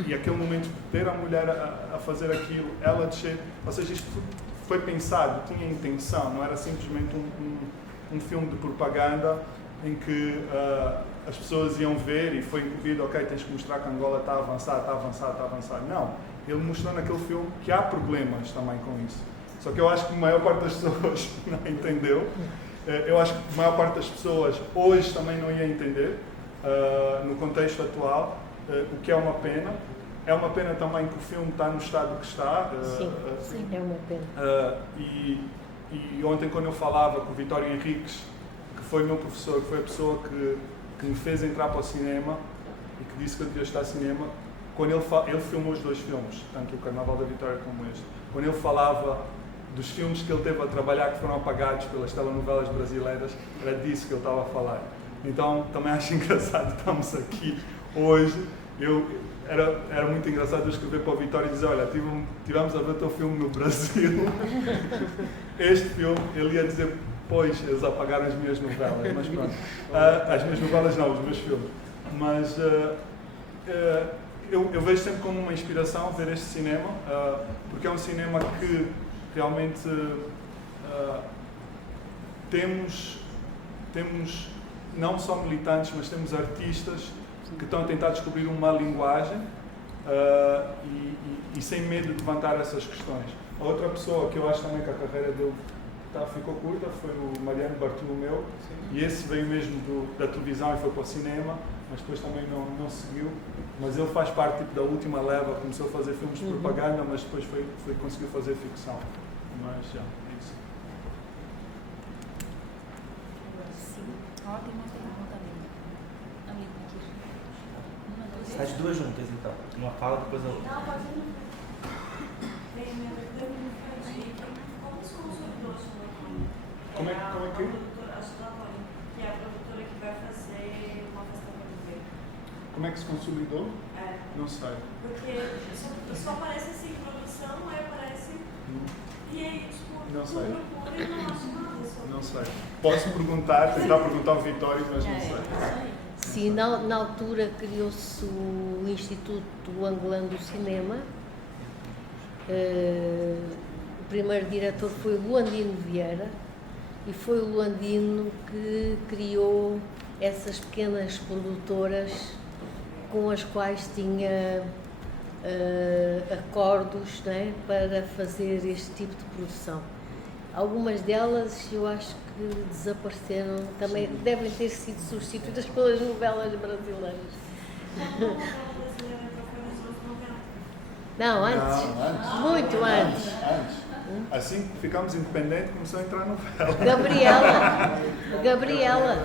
e aquele momento de ter a mulher a fazer aquilo, ela descer, ou seja, isto foi pensado, tinha intenção, não era simplesmente um filme de propaganda em que as pessoas iam ver e foi incluído, ok, tens que mostrar que Angola está a avançar. Não, ele mostrou naquele filme que há problemas também com isso. Só que eu acho que a maior parte das pessoas não entendeu. Eu acho que a maior parte das pessoas hoje também não ia entender, no contexto atual, o que é uma pena. É uma pena também que o filme está no estado que está. Sim, é uma pena. E ontem, quando eu falava com o Vitório Henriques, que foi meu professor, que foi a pessoa que me fez entrar para o cinema e que disse que eu devia estar no cinema, quando ele filmou os dois filmes, tanto o Carnaval da Vitória como este, quando ele falava dos filmes que ele teve a trabalhar que foram apagados pelas telenovelas brasileiras, era disso que ele estava a falar. Então, também acho engraçado estamos aqui hoje. Era muito engraçado eu escrever para o Vitória e dizer, olha, tivemos a ver o teu filme no Brasil. Este filme, ele ia dizer, pois, eles apagaram as minhas novelas, mas pronto. As minhas novelas não, os meus filmes. Mas eu vejo sempre como uma inspiração ver este cinema, porque é um cinema que realmente temos não só militantes, mas temos artistas que estão a tentar descobrir uma linguagem e sem medo de levantar essas questões. A outra pessoa que eu acho também que a carreira dele ficou curta foi o Mariano Bartolomeu, e esse veio mesmo da televisão e foi para o cinema, mas depois também não seguiu. Mas ele faz parte tipo, da última leva, começou a fazer filmes de propaganda, mas depois conseguiu fazer ficção. Mas já, é isso. Sim. Ó, tem uma pergunta ali. As duas juntas, então. Uma fala, depois a outra. Não, pode ir. Minha pergunta é de como se consolidou a Solatone? Como é que? A Solatone, que é a produtora que vai fazer uma festa para viver. Como é que se consolidou? É. Não sei. Porque só aparece assim, produção, aí aparece. E aí, tipo, Não sei. tu procura e não acha nada sobre. Não sei. Posso tentar perguntar ao Vitório, mas não sei. Sim, na altura criou-se o Instituto Angolano do Cinema. O primeiro diretor foi o Luandino Vieira e foi o Luandino que criou essas pequenas produtoras com as quais tinha acordos, né, para fazer este tipo de produção. Algumas delas eu acho que desapareceram, também devem ter sido substituídas pelas novelas brasileiras. Não, antes. Muito antes. Assim que ficamos independentes, começou a entrar novela. Gabriela.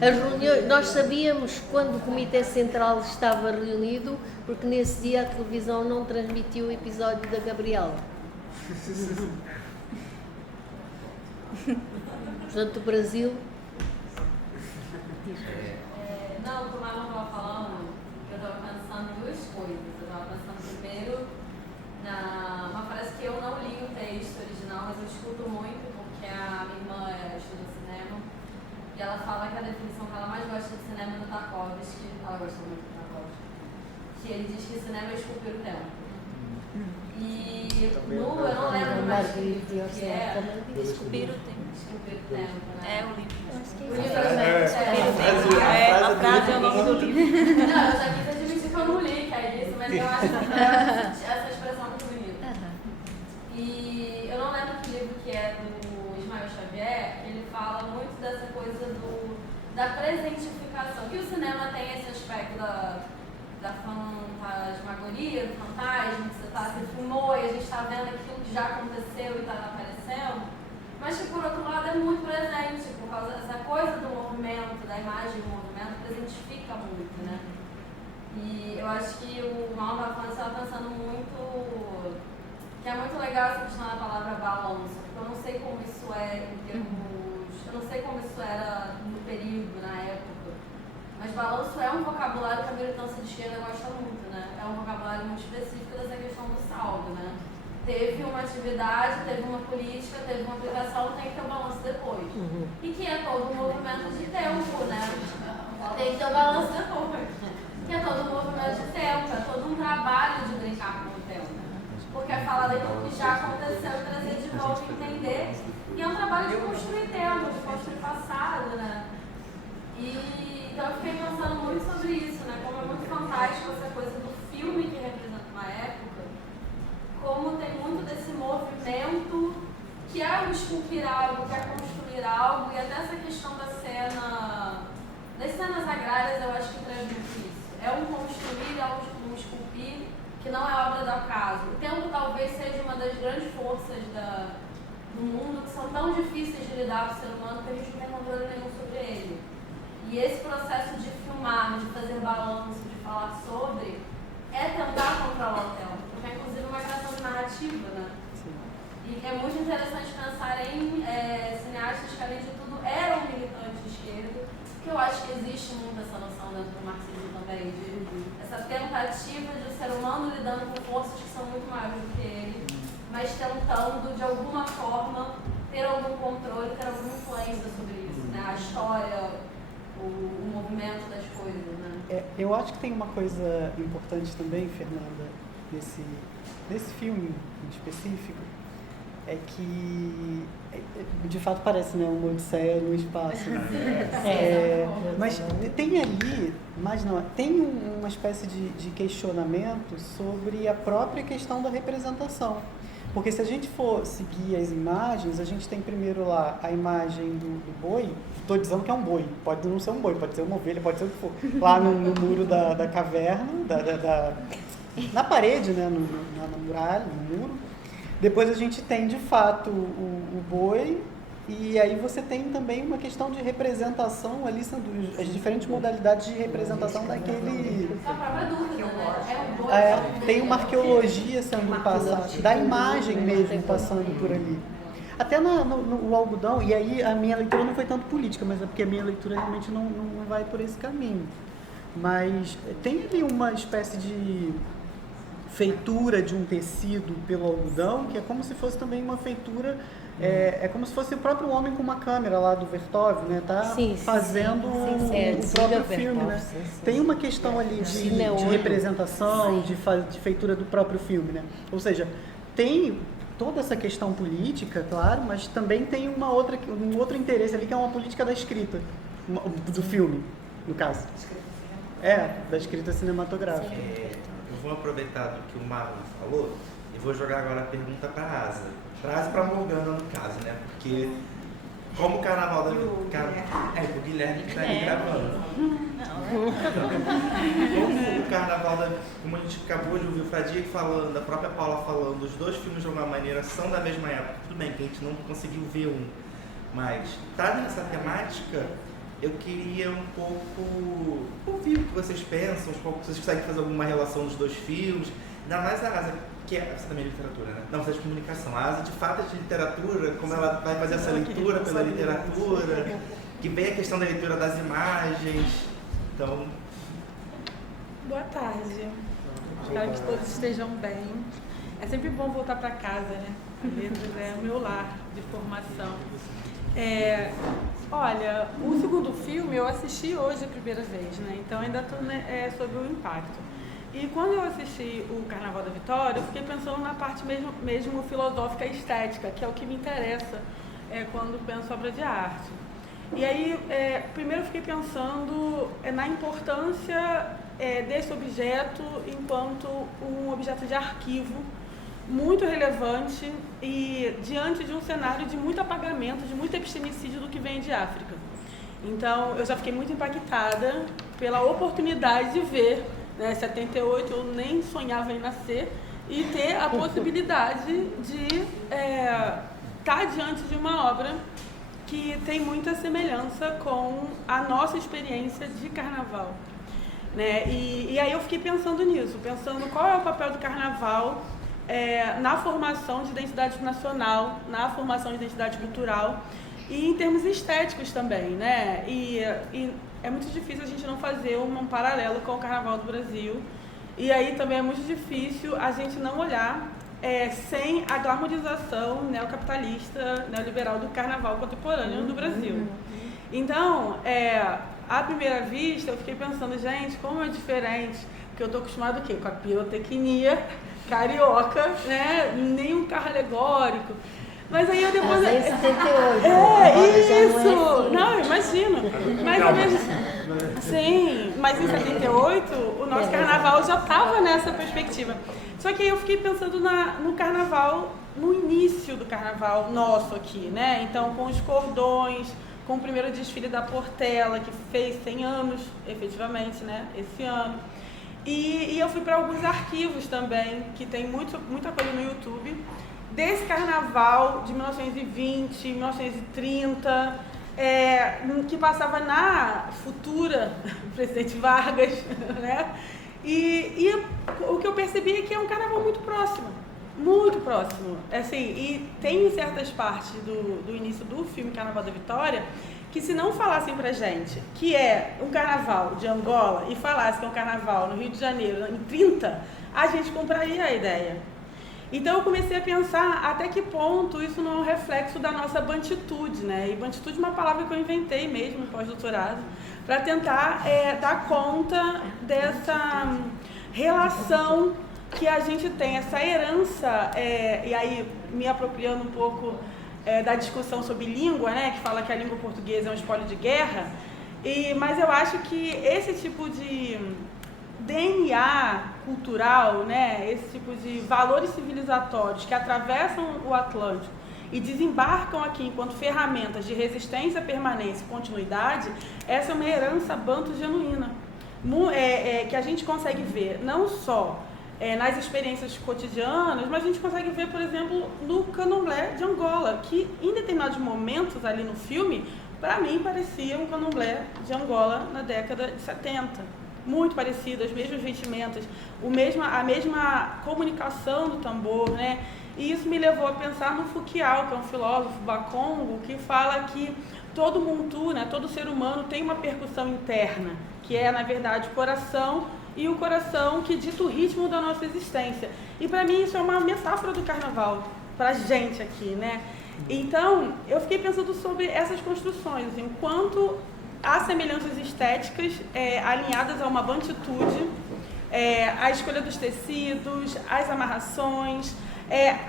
As reuniões, nós sabíamos quando o Comitê Central estava reunido, porque nesse dia a televisão não transmitiu o episódio da Gabriela. Portanto, o Brasil. Não, o que o Marlon estava falando, eu estava pensando em duas coisas. Eu estava pensando primeiro uma frase que eu não li o texto original, mas eu escuto muito, porque a minha irmã estuda cinema, e ela fala que a definição que ela mais gosta de cinema é do Tarkovsky, ela gosta muito do Tarkovsky, que ele diz que cinema é esculpir o tempo. E eu não lembro mais que livro que é. Descobrir o tempo. Esculpir o tempo, né? É o livro. O livro A frase é o nome do livro. Não, eu já quis admitir que eu não li, que é isso, mas eu acho essa expressão muito bonita. E eu não lembro que livro que é do Ismael Xavier, ele fala muito dessa coisa da presentificação, que o cinema tem esse aspecto da fantasmagoria, do fantasma, que você filmou e a gente está vendo aquilo que já aconteceu e está aparecendo, mas que por outro lado é muito presente, por causa dessa coisa do movimento, da imagem do movimento, presentifica muito, né? E eu acho que o Mal estava pensando muito, que é muito legal essa questão da palavra balanço, porque eu não sei como isso é em termos, eu não sei como isso era no período, na época. Mas balanço é um vocabulário que a militância de esquerda gosta muito, né? É um vocabulário muito específico dessa questão do saldo, né? Teve uma atividade, teve uma política, teve uma aplicação, tem que ter um balanço depois. E que é todo um movimento de tempo, né? Tem que ter um balanço depois. Que é todo um movimento de tempo, é todo um trabalho de brincar com o tempo. Porque é falar daquilo que já aconteceu e trazer de volta e entender. E é um trabalho de construir tempo, de construir passado, né? Então eu fiquei pensando muito sobre isso, né? Como é muito fantástico essa coisa do filme que representa uma época, como tem muito desse movimento que é o esculpir algo, que é construir algo, e até essa questão das cenas agrárias eu acho que traz muito isso. É um construir, é um esculpir, que não é obra do acaso. O tempo talvez seja uma das grandes forças do mundo que são tão difíceis de lidar com o ser humano que a gente não tem controle nenhum sobre ele. E esse processo de filmar, de fazer balanço, de falar sobre, é tentar controlar o tempo, porque é inclusive uma questão de narrativa, né? Sim. E é muito interessante pensar em cineastas que, além de tudo, eram militantes de esquerda, que eu acho que existe muito essa noção dentro do marxismo também, essa tentativa de o ser humano lidando com forças que são muito maiores do que ele, mas tentando, de alguma forma, ter algum controle, ter alguma influência sobre isso, né? A história, o movimento das coisas, né? Eu acho que tem uma coisa importante também, Fernanda, nesse filme em específico, é que de fato parece, né, uma odisseia no espaço. Mas tem ali, tem uma espécie de questionamento sobre a própria questão da representação. Porque se a gente for seguir as imagens, a gente tem primeiro lá a imagem do boi. Estou dizendo que é um boi, pode não ser um boi, pode ser uma ovelha, pode ser o que for. Lá no muro da caverna, na parede, né? Na muralha, no muro. Depois a gente tem de fato o boi. E aí você tem também uma questão de representação ali, sendo as diferentes modalidades de representação daquele... Só a própria dúvida, né? Tem uma arqueologia sendo passada, da imagem mesmo passando por ali. Até no algodão, e aí a minha leitura não foi tanto política, mas é porque a minha leitura realmente não vai por esse caminho. Mas tem ali uma espécie de feitura de um tecido pelo algodão, que é como se fosse também uma feitura... É como se fosse o próprio homem com uma câmera lá do Vertov, né? Tá fazendo o próprio filme, né? Tem uma questão ali de representação, de feitura do próprio filme, né? Ou seja, tem toda essa questão política, claro, mas também tem um outro interesse ali, que é uma política da escrita, do filme, no caso. Da escrita cinematográfica. Eu vou aproveitar do que o Marlon falou e vou jogar agora a pergunta para a Asa. Traz para Morgana, no caso, né? Porque como o carnaval da... o Guilherme que está aí gravando. Como o carnaval da... Como a gente acabou de ouvir o Fradique falando, a própria Paula falando, os dois filmes de alguma maneira são da mesma época. Tudo bem que a gente não conseguiu ver um, mas tá nessa temática, eu queria um pouco ouvir o que vocês pensam, se vocês conseguem fazer alguma relação dos dois filmes, ainda mais a Asa, que você também é literatura, né? Não, você é de comunicação. A Asa, de fato, é de literatura, como ela vai fazer essa leitura pela literatura, que vem a questão da leitura das imagens. Então... Boa tarde. Espero que todos estejam bem. É sempre bom voltar para casa, né? A Letras é o meu lar de formação. Olha, o segundo filme eu assisti hoje a primeira vez, né? Então ainda estou sobre o impacto. E quando eu assisti o Carnaval da Vitória, eu fiquei pensando na parte mesmo filosófica e estética, que é o que me interessa quando penso obra de arte. E aí, primeiro eu fiquei pensando na importância desse objeto enquanto um objeto de arquivo muito relevante e diante de um cenário de muito apagamento, de muito epistemicídio do que vem de África. Então, eu já fiquei muito impactada pela oportunidade de ver, né, 78 eu nem sonhava em nascer, e ter a possibilidade de estar diante de uma obra que tem muita semelhança com a nossa experiência de carnaval. Né? E aí eu fiquei pensando nisso, pensando qual é o papel do carnaval na formação de identidade nacional, na formação de identidade cultural e em termos estéticos também, né? E é muito difícil a gente não fazer um paralelo com o Carnaval do Brasil. E aí também é muito difícil a gente não olhar sem a glamorização neocapitalista, neoliberal do Carnaval contemporâneo do Brasil. Então, à primeira vista, eu fiquei pensando, gente, como é diferente, porque eu estou acostumado o quê? Com a pirotecnia carioca, né? Nenhum carro alegórico. Mas aí eu depois... Mas é 78. Isso! Não, imagino. Mas ao mesmo... Sim, mas em 78 o nosso carnaval já estava nessa perspectiva. Só que aí eu fiquei pensando no carnaval, no início do carnaval nosso aqui, né? Então, com os cordões, com o primeiro desfile da Portela, que fez 100 anos, efetivamente, né? Esse ano. E eu fui para alguns arquivos também, que tem muita coisa no YouTube, desse carnaval de 1920, 1930, que passava na futura presidente Vargas, né? E o que eu percebi é que é um carnaval muito próximo, assim, e tem certas partes do início do filme Carnaval da Vitória que se não falassem pra gente que é um carnaval de Angola e falassem que é um carnaval no Rio de Janeiro em 30, a gente compraria a ideia. Então eu comecei a pensar até que ponto isso não é um reflexo da nossa bantitude, né? E bantitude é uma palavra que eu inventei mesmo no pós-doutorado, para tentar dar conta dessa relação que a gente tem, essa herança, e aí me apropriando um pouco da discussão sobre língua, né? Que fala que a língua portuguesa é um espólio de guerra, mas eu acho que esse tipo de DNA cultural, né, esse tipo de valores civilizatórios que atravessam o Atlântico e desembarcam aqui enquanto ferramentas de resistência, permanência e continuidade, essa é uma herança banto genuína, que a gente consegue ver não só nas experiências cotidianas, mas a gente consegue ver, por exemplo, no candomblé de Angola, que em determinados momentos ali no filme, para mim parecia um candomblé de Angola na década de 70. Muito parecido, as mesmas vestimentas, a mesma comunicação do tambor, né? E isso me levou a pensar no Fouquial, que é um filósofo bakongo, que fala que todo Muntu, né, todo ser humano tem uma percussão interna, que é, na verdade, o coração, e o coração que dita o ritmo da nossa existência. E para mim isso é uma metáfora do carnaval, pra gente aqui, né? Então, eu fiquei pensando sobre essas construções, assim, o quanto há semelhanças estéticas alinhadas a uma bantitude, a escolha dos tecidos, as amarrações,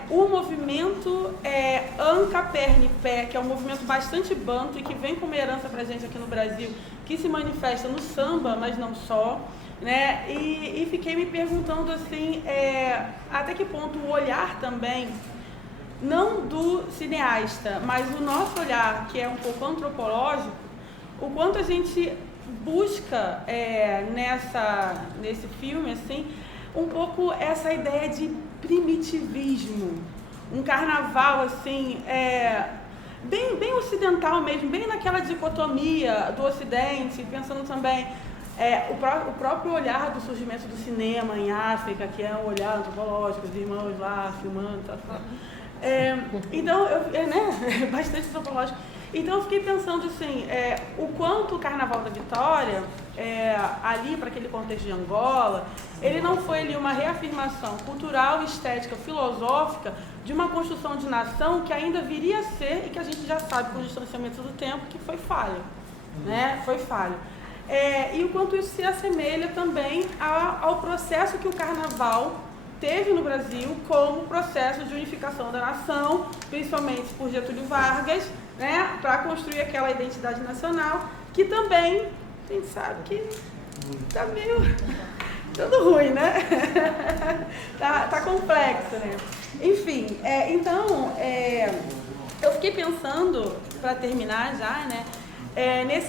o movimento anca, perna e pé, que é um movimento bastante banto e que vem como herança pra gente aqui no Brasil, que se manifesta no samba, mas não só, né? E fiquei me perguntando assim, até que ponto o olhar também, não do cineasta, mas o nosso olhar, que é um pouco antropológico, o quanto a gente busca nesse filme, assim, um pouco essa ideia de primitivismo, um carnaval assim, bem ocidental mesmo, bem naquela dicotomia do Ocidente, pensando também o próprio olhar do surgimento do cinema em África, que é um olhar antropológico, os irmãos lá filmando, tal. Então, bastante antropológico. Então eu fiquei pensando assim, o quanto o Carnaval da Vitória, ali para aquele contexto de Angola, ele não foi ali uma reafirmação cultural, estética, filosófica de uma construção de nação que ainda viria a ser, e que a gente já sabe com o distanciamento do tempo, que foi falho, né? Foi falho. E o quanto isso se assemelha também ao processo que o Carnaval teve no Brasil como processo de unificação da nação, principalmente por Getúlio Vargas, né, para construir aquela identidade nacional, que também, a gente sabe que tá meio tudo ruim, né? tá complexo, né? Enfim, então, eu fiquei pensando, para terminar já, né,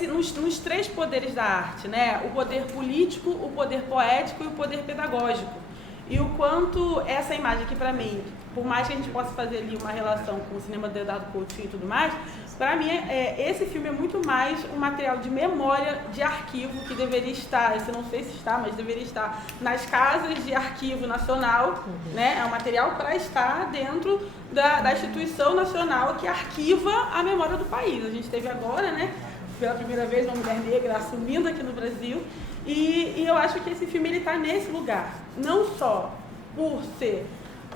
nos três poderes da arte, né? O poder político, o poder poético e o poder pedagógico. E o quanto essa imagem aqui, para mim, por mais que a gente possa fazer ali uma relação com o cinema de Eduardo Coutinho e tudo mais, para mim esse filme é muito mais um material de memória, de arquivo, que deveria estar, eu não sei se está, mas deveria estar nas casas de arquivo nacional, né? É um material para estar dentro da instituição nacional que arquiva a memória do país. A gente teve agora, né, pela primeira vez, uma mulher negra assumindo aqui no Brasil. E eu acho que esse filme está nesse lugar, não só por ser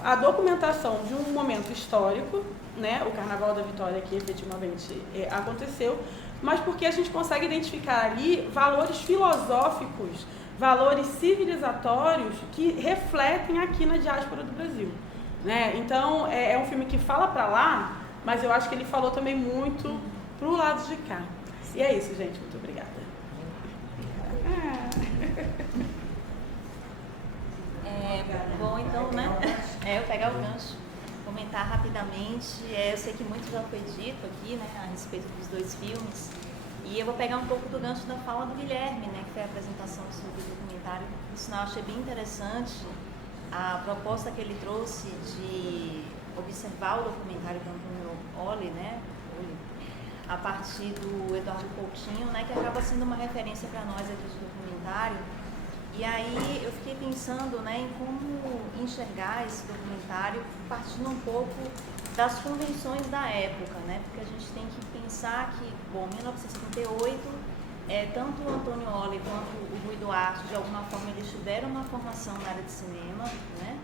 a documentação de um momento histórico, né, o Carnaval da Vitória que efetivamente aconteceu, mas porque a gente consegue identificar ali valores filosóficos, valores civilizatórios que refletem aqui na diáspora do Brasil, né? Então é um filme que fala para lá, mas eu acho que ele falou também muito pro lado de cá. E é isso, gente. Muito obrigada. Bom, então, né? Eu pegar o gancho, comentar rapidamente. Eu sei que muito já foi dito aqui, né, a respeito dos dois filmes. E eu vou pegar um pouco do gancho da fala do Guilherme, né, que foi a apresentação sobre o documentário. Por sinal, achei bem interessante a proposta que ele trouxe de observar o documentário do Antônio Olle, né, a partir do Eduardo Coutinho, né, que acaba sendo uma referência para nós aqui do documentário. E aí eu fiquei pensando, né, em como enxergar esse documentário partindo um pouco das convenções da época, né, porque a gente tem que pensar que, bom, em 1958, tanto o Antônio Olle quanto o Rui Duarte, de alguma forma, eles tiveram uma formação na área de cinema, né,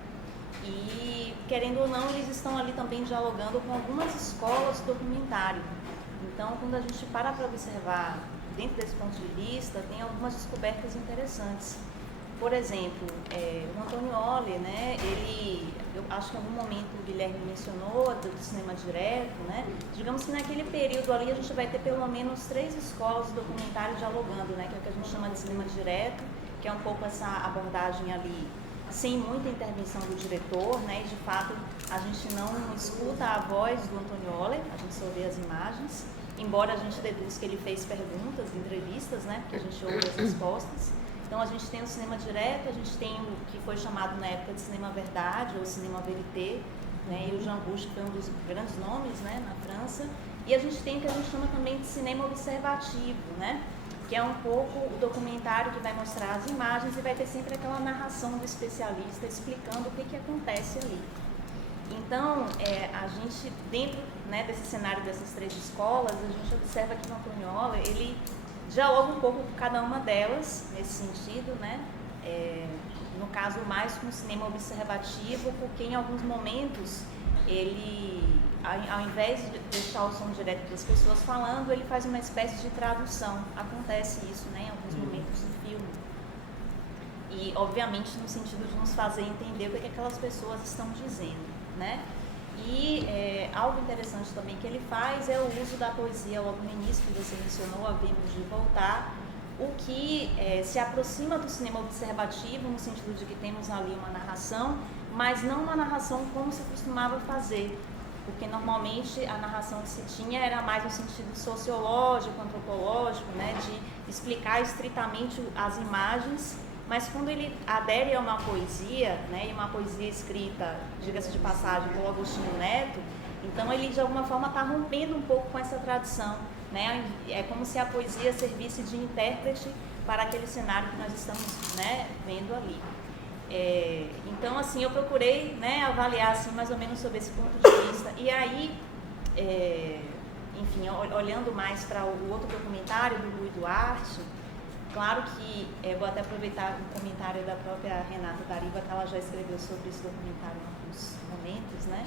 e, querendo ou não, eles estão ali também dialogando com algumas escolas de documentário. Então, quando a gente para observar dentro desse ponto de vista, tem algumas descobertas interessantes. Por exemplo, o Antônio Olle, né, eu acho que em algum momento o Guilherme mencionou do cinema direto, né? Digamos que naquele período ali a gente vai ter pelo menos 3 escolas de documentário dialogando, né, que é o que a gente chama de cinema direto, que é um pouco essa abordagem ali sem muita intervenção do diretor, né? E de fato a gente não escuta a voz do Antonioli, a gente só vê as imagens, embora a gente deduza que ele fez perguntas, entrevistas, né? Porque a gente ouve as respostas. Então a gente tem o cinema direto, a gente tem o que foi chamado na época de cinema verdade ou cinema vérité, né? E o Jean Rouch foi um dos grandes nomes, né, na França. E a gente tem o que a gente chama também de cinema observativo, né? Que é um pouco o documentário que vai mostrar as imagens e vai ter sempre aquela narração do especialista explicando o que acontece ali. Então, a gente, dentro, né, desse cenário dessas 3 escolas, a gente observa que o Antonioli, ele dialoga um pouco com cada uma delas, nesse sentido, né? No caso, mais com o cinema observativo, porque em alguns momentos ele, ao invés de deixar o som direto das pessoas falando, ele faz uma espécie de tradução. Acontece isso, né, em alguns momentos do filme. E, obviamente, no sentido de nos fazer entender o que aquelas pessoas estão dizendo, né? E algo interessante também que ele faz é o uso da poesia, logo no início que você mencionou, Havemos de Voltar, o que se aproxima do cinema observativo, no sentido de que temos ali uma narração, mas não uma narração como se costumava fazer, porque normalmente a narração que se tinha era mais no sentido sociológico, antropológico, né, de explicar estritamente as imagens, mas quando ele adere a uma poesia, né, e uma poesia escrita, diga-se de passagem, pelo Agostinho Neto, então ele de alguma forma está rompendo um pouco com essa tradição, né? É como se a poesia servisse de intérprete para aquele cenário que nós estamos, né, vendo ali. Então, assim, eu procurei, né, avaliar assim, mais ou menos sob esse ponto de vista. E aí, enfim, olhando mais para o outro documentário do Rui Duarte, claro que vou até aproveitar o comentário da própria Renata Dariva, que ela já escreveu sobre esse documentário em alguns momentos, né?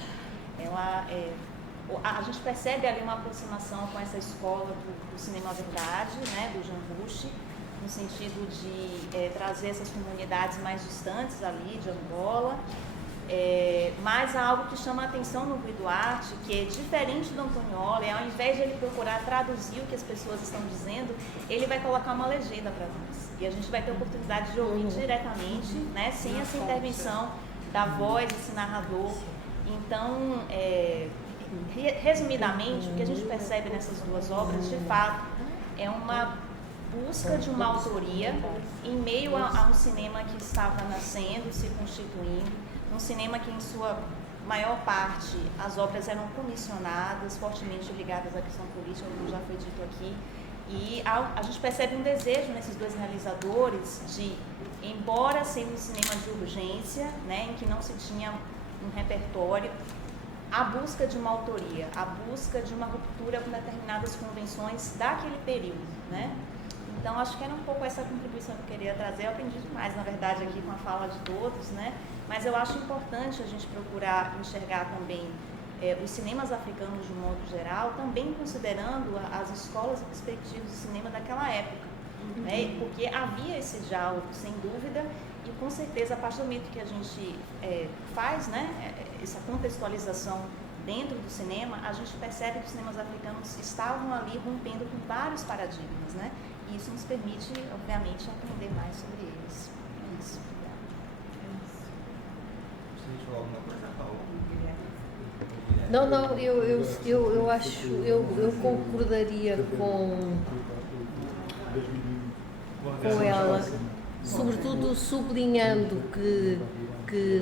A gente percebe ali uma aproximação com essa escola do cinema verdade, né, do Jean Rouch, no sentido de trazer essas comunidades mais distantes ali de Angola, mas há algo que chama a atenção no Rui Duarte, que é diferente do Antonioli. Ao invés de ele procurar traduzir o que as pessoas estão dizendo, ele vai colocar uma legenda para nós, e a gente vai ter a oportunidade de ouvir diretamente, né, sem essa intervenção da voz desse narrador. Então, resumidamente, o que a gente percebe nessas 2 obras, de fato, é uma busca de uma autoria em meio a um cinema que estava nascendo, se constituindo, um cinema que, em sua maior parte, as obras eram comissionadas, fortemente ligadas à questão política, como já foi dito aqui, e a gente percebe um desejo nesses 2 realizadores de, embora sendo um cinema de urgência, né, em que não se tinha um repertório, a busca de uma autoria, a busca de uma ruptura com determinadas convenções daquele período, né? Então, acho que era um pouco essa contribuição que eu queria trazer. Eu aprendi demais, na verdade, aqui com a fala de todos, né? Mas eu acho importante a gente procurar enxergar também os cinemas africanos de um modo geral, também considerando as escolas e perspectivas de cinema daquela época, né? Porque havia esse diálogo, sem dúvida, e com certeza, a partir do momento que a gente faz, né, essa contextualização dentro do cinema, a gente percebe que os cinemas africanos estavam ali rompendo com vários paradigmas, né? E isso nos permite, obviamente, aprender mais sobre eles. É isso. Você falou alguma coisa, Paulo? Não, eu acho, eu concordaria com ela, sobretudo sublinhando que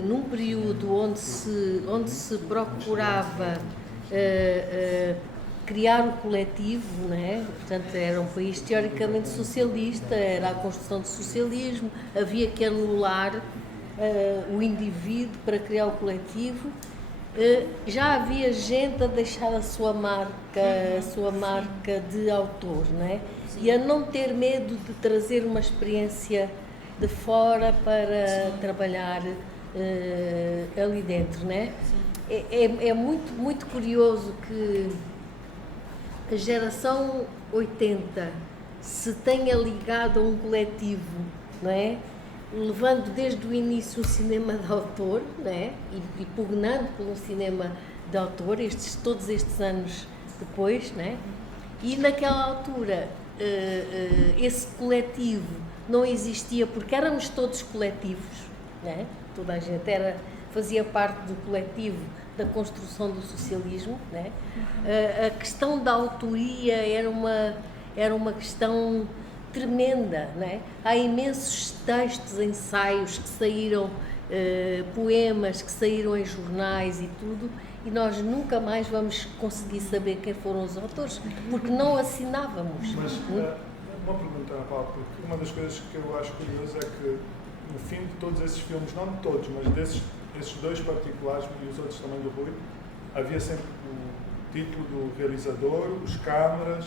num período onde se procurava criar o coletivo, né? Portanto, era um país teoricamente socialista, era a construção do socialismo, havia que anular o indivíduo para criar o coletivo. Já havia gente a deixar a sua marca de autor, né? E a não ter medo de trazer uma experiência de fora para trabalhar ali dentro, né? É muito, muito curioso que a geração 80 se tenha ligado a um coletivo, não é? Levando desde o início o cinema de autor, né? E pugnando pelo cinema de autor, todos estes anos depois, né? E naquela altura esse coletivo não existia, porque éramos todos coletivos, né? Toda a gente fazia parte do coletivo da construção do socialismo, né? A questão da autoria era uma questão tremenda, né? Há imensos textos, ensaios que saíram, poemas que saíram em jornais e tudo, e nós nunca mais vamos conseguir saber quem foram os autores, porque não assinávamos. Mas uma pergunta, Ana Paula, porque uma das coisas que eu acho curioso é que no fim de todos esses filmes, não de todos, mas esses dois particulares e os outros também do Rui, havia sempre o título do realizador, os câmaras.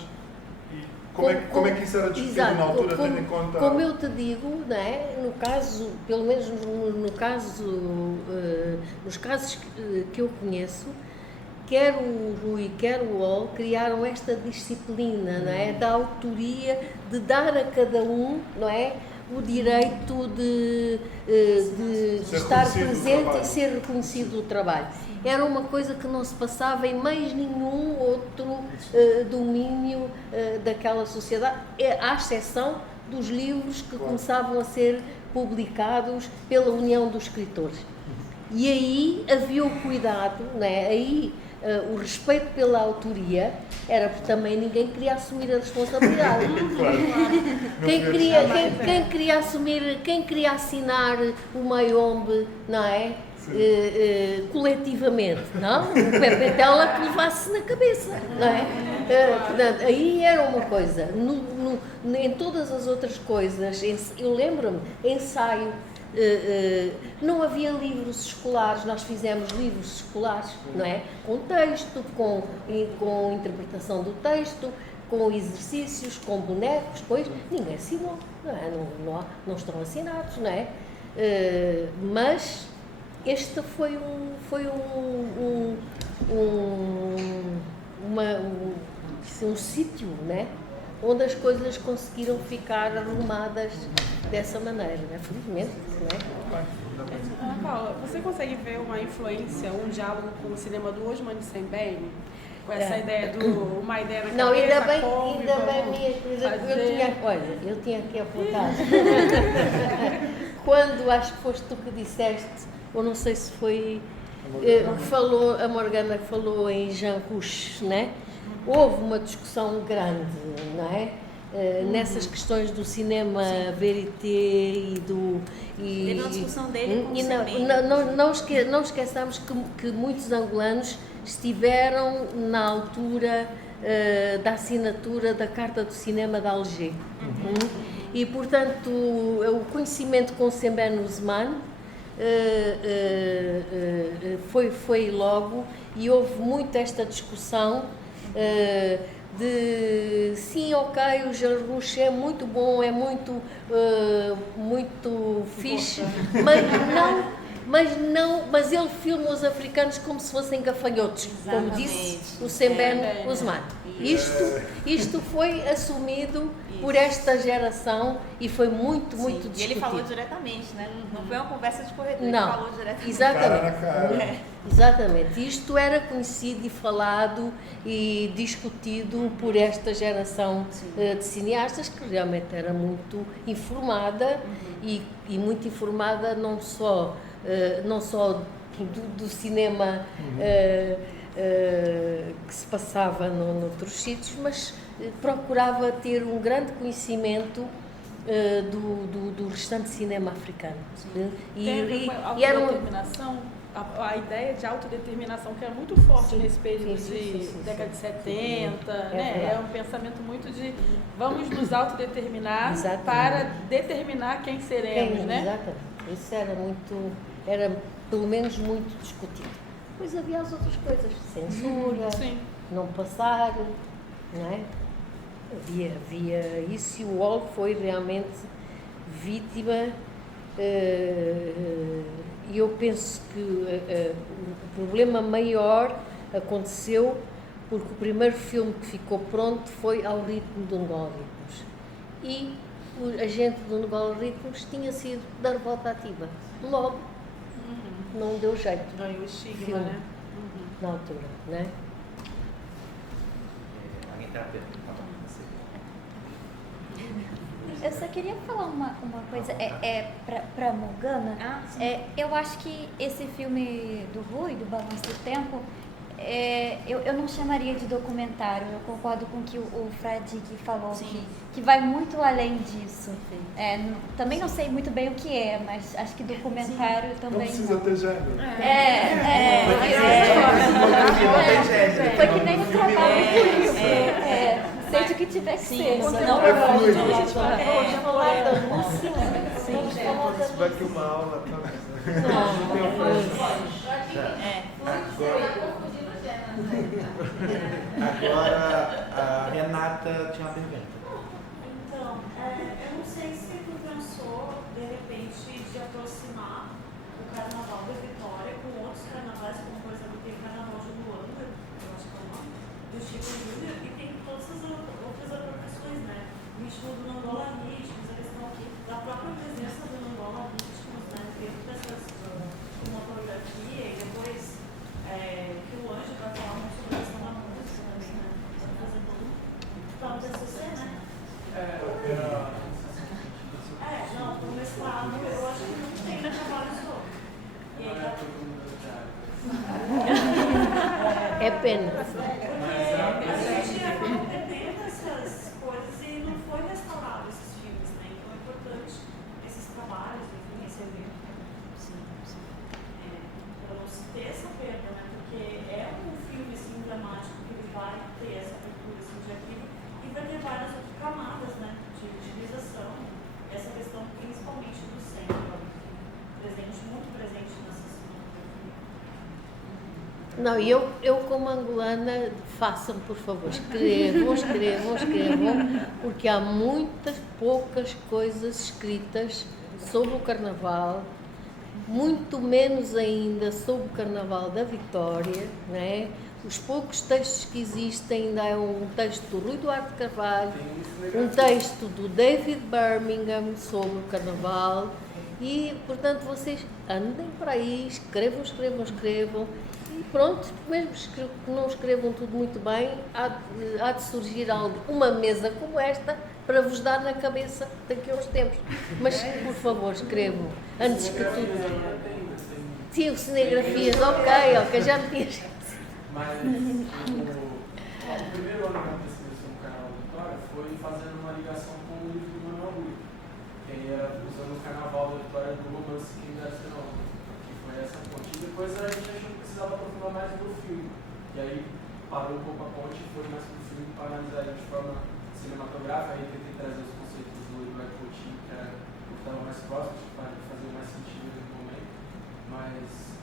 Como é que isso era discutido na altura, tendo em conta... Como eu te digo, né, no caso, pelo menos nos casos que eu conheço, quer o Rui, quer o Ol, criaram esta disciplina, não é, da autoria, de dar a cada um, não é, o direito de estar presente e ser reconhecido o trabalho. Era uma coisa que não se passava em mais nenhum outro domínio daquela sociedade, à exceção dos livros que começavam a ser publicados pela União dos Escritores. E aí havia o cuidado, né? Aí o respeito pela autoria era porque também ninguém queria assumir a responsabilidade. Quem queria assinar o Mayombe, não é? Coletivamente, não? O Pepe Tela que levasse na cabeça, não é? Portanto, aí era uma coisa. Em todas as outras coisas, eu lembro-me, ensaio, não havia livros escolares, nós fizemos livros escolares, não é? Com texto, com interpretação do texto, com exercícios, com bonecos, pois ninguém assinou, não é? Não estão assinados, não é? Mas este foi um sítio, né, onde as coisas conseguiram ficar arrumadas dessa maneira, né? Felizmente, né? Ana Paula, você consegue ver uma influência, um diálogo com o cinema do Osman Sembene? Com essa ideia uma ideia na cabeça, não, ainda bem, minha querida, eu tinha aqui apontado. Quando, acho que foste tu que disseste, ou não sei se foi a Morgana que falou em Jean Rouch, né? Houve uma discussão grande, não é? Nessas questões do cinema verité Teve uma discussão dele com e não esqueçamos que muitos angolanos estiveram na altura da assinatura da Carta do Cinema de Alger. E, portanto, o conhecimento com Sembene Ousmane foi logo, e houve muito esta discussão de sim, ok, o Jean Rouch é muito bom, é muito fixe, mas ele filma os africanos como se fossem gafanhotos, como disse o Sembene Ousmane. Isto foi assumido por esta geração e foi muito discutido. E ele falou diretamente, né? Não foi uma conversa de corredor, ele falou diretamente. Exatamente. Exatamente. Isto era conhecido e falado e discutido por esta geração de cineastas, que realmente era muito informada e muito informada não só do cinema que se passava noutros sítios, mas procurava ter um grande conhecimento do restante cinema africano. E era a ideia de autodeterminação que era muito forte nesse período de década de 70, né? É um pensamento muito de vamos nos autodeterminar para determinar quem seremos, né? Exatamente. Isso era pelo menos muito discutido. Depois havia as outras coisas, censura, não passar, não é? Havia isso, e o Ol foi realmente vítima, e eu penso que o problema maior aconteceu porque o primeiro filme que ficou pronto foi Ao Ritmo do Angola Ritmos, e o agente do Angola Ritmos tinha sido dar volta ativa, logo não deu jeito. Ganhou o estigma, né? Na altura, né? Alguém tem a pergunta? Eu só queria falar uma coisa, pra Morgana. Eu acho que esse filme do Rui, do Balanço do Tempo, eu não chamaria de documentário. Eu concordo com o que o Fradique falou, que vai muito além disso. Também não sei muito bem o que é, mas acho que documentário também não precisa ter gênero. Foi que nem no trabalho político. Seja o que tiver que ser. Não Já falou da Lúcia. Isso vai aqui uma aula, talvez. Agora a Renata tinha uma pergunta. Então, eu não sei se tu pensou, de repente, de aproximar o Carnaval da Vitória com outros carnavais, como por exemplo tem o Carnaval de Luanda, eu acho que é o nome, do Chico Júnior, e tem todas as outras apropriações, né? O ritmo do Nangola Ritmos, a questão aqui da própria presença do Nangola Ritmos, né? Dentro dessas motorografia, e depois que o Anjo vai falar muito sobre a questão da música também, né? Vai fazer todo no TCC, né? Não, no mestrado eu acho que não tem trabalho sobre. E aí, É pena. porque a gente acabou perdendo essas coisas e não foi restaurado esses filmes, né? Então é importante esses trabalhos, enfim, esse evento. Para não se ter essa perda, né? Porque é um filme assim, emblemático que ele vai ter essa abertura assim, de arquivo e vai ter várias outras camadas, né? De utilização, essa questão principalmente do centro, presente, muito presente nessa cinematografia. Não, e eu como angolana, façam por favor, escrevam, porque há muitas poucas coisas escritas sobre o Carnaval, muito menos ainda sobre o Carnaval da Vitória, né? Os poucos textos que existem ainda é um texto do Rui Duarte Carvalho, um texto do David Birmingham sobre o Carnaval e, portanto, vocês andem para aí, escrevam e pronto, mesmo que não escrevam tudo muito bem, há de surgir uma mesa como esta para vos dar na cabeça daqui a uns tempos. Mas, por favor, escrevam, antes que tudo... Sim, cinegrafias, ok, já me tinha esquecido. Mas o primeiro ano que aconteceu no Carnaval da Vitória foi fazendo uma ligação com o livro do Manuel Rui, que aí era usando o Carnaval da Vitória do romance Quem Deve Ser Não, que foi essa ponte. E depois a gente achou que precisava aprofundar mais do filme, e aí parou um pouco a ponte e foi mais pro filme para analisar de forma cinematográfica. Aí tentei trazer os conceitos do Eduardo Coutinho, que era o que estava mais próximo, para fazer mais sentido no momento, mas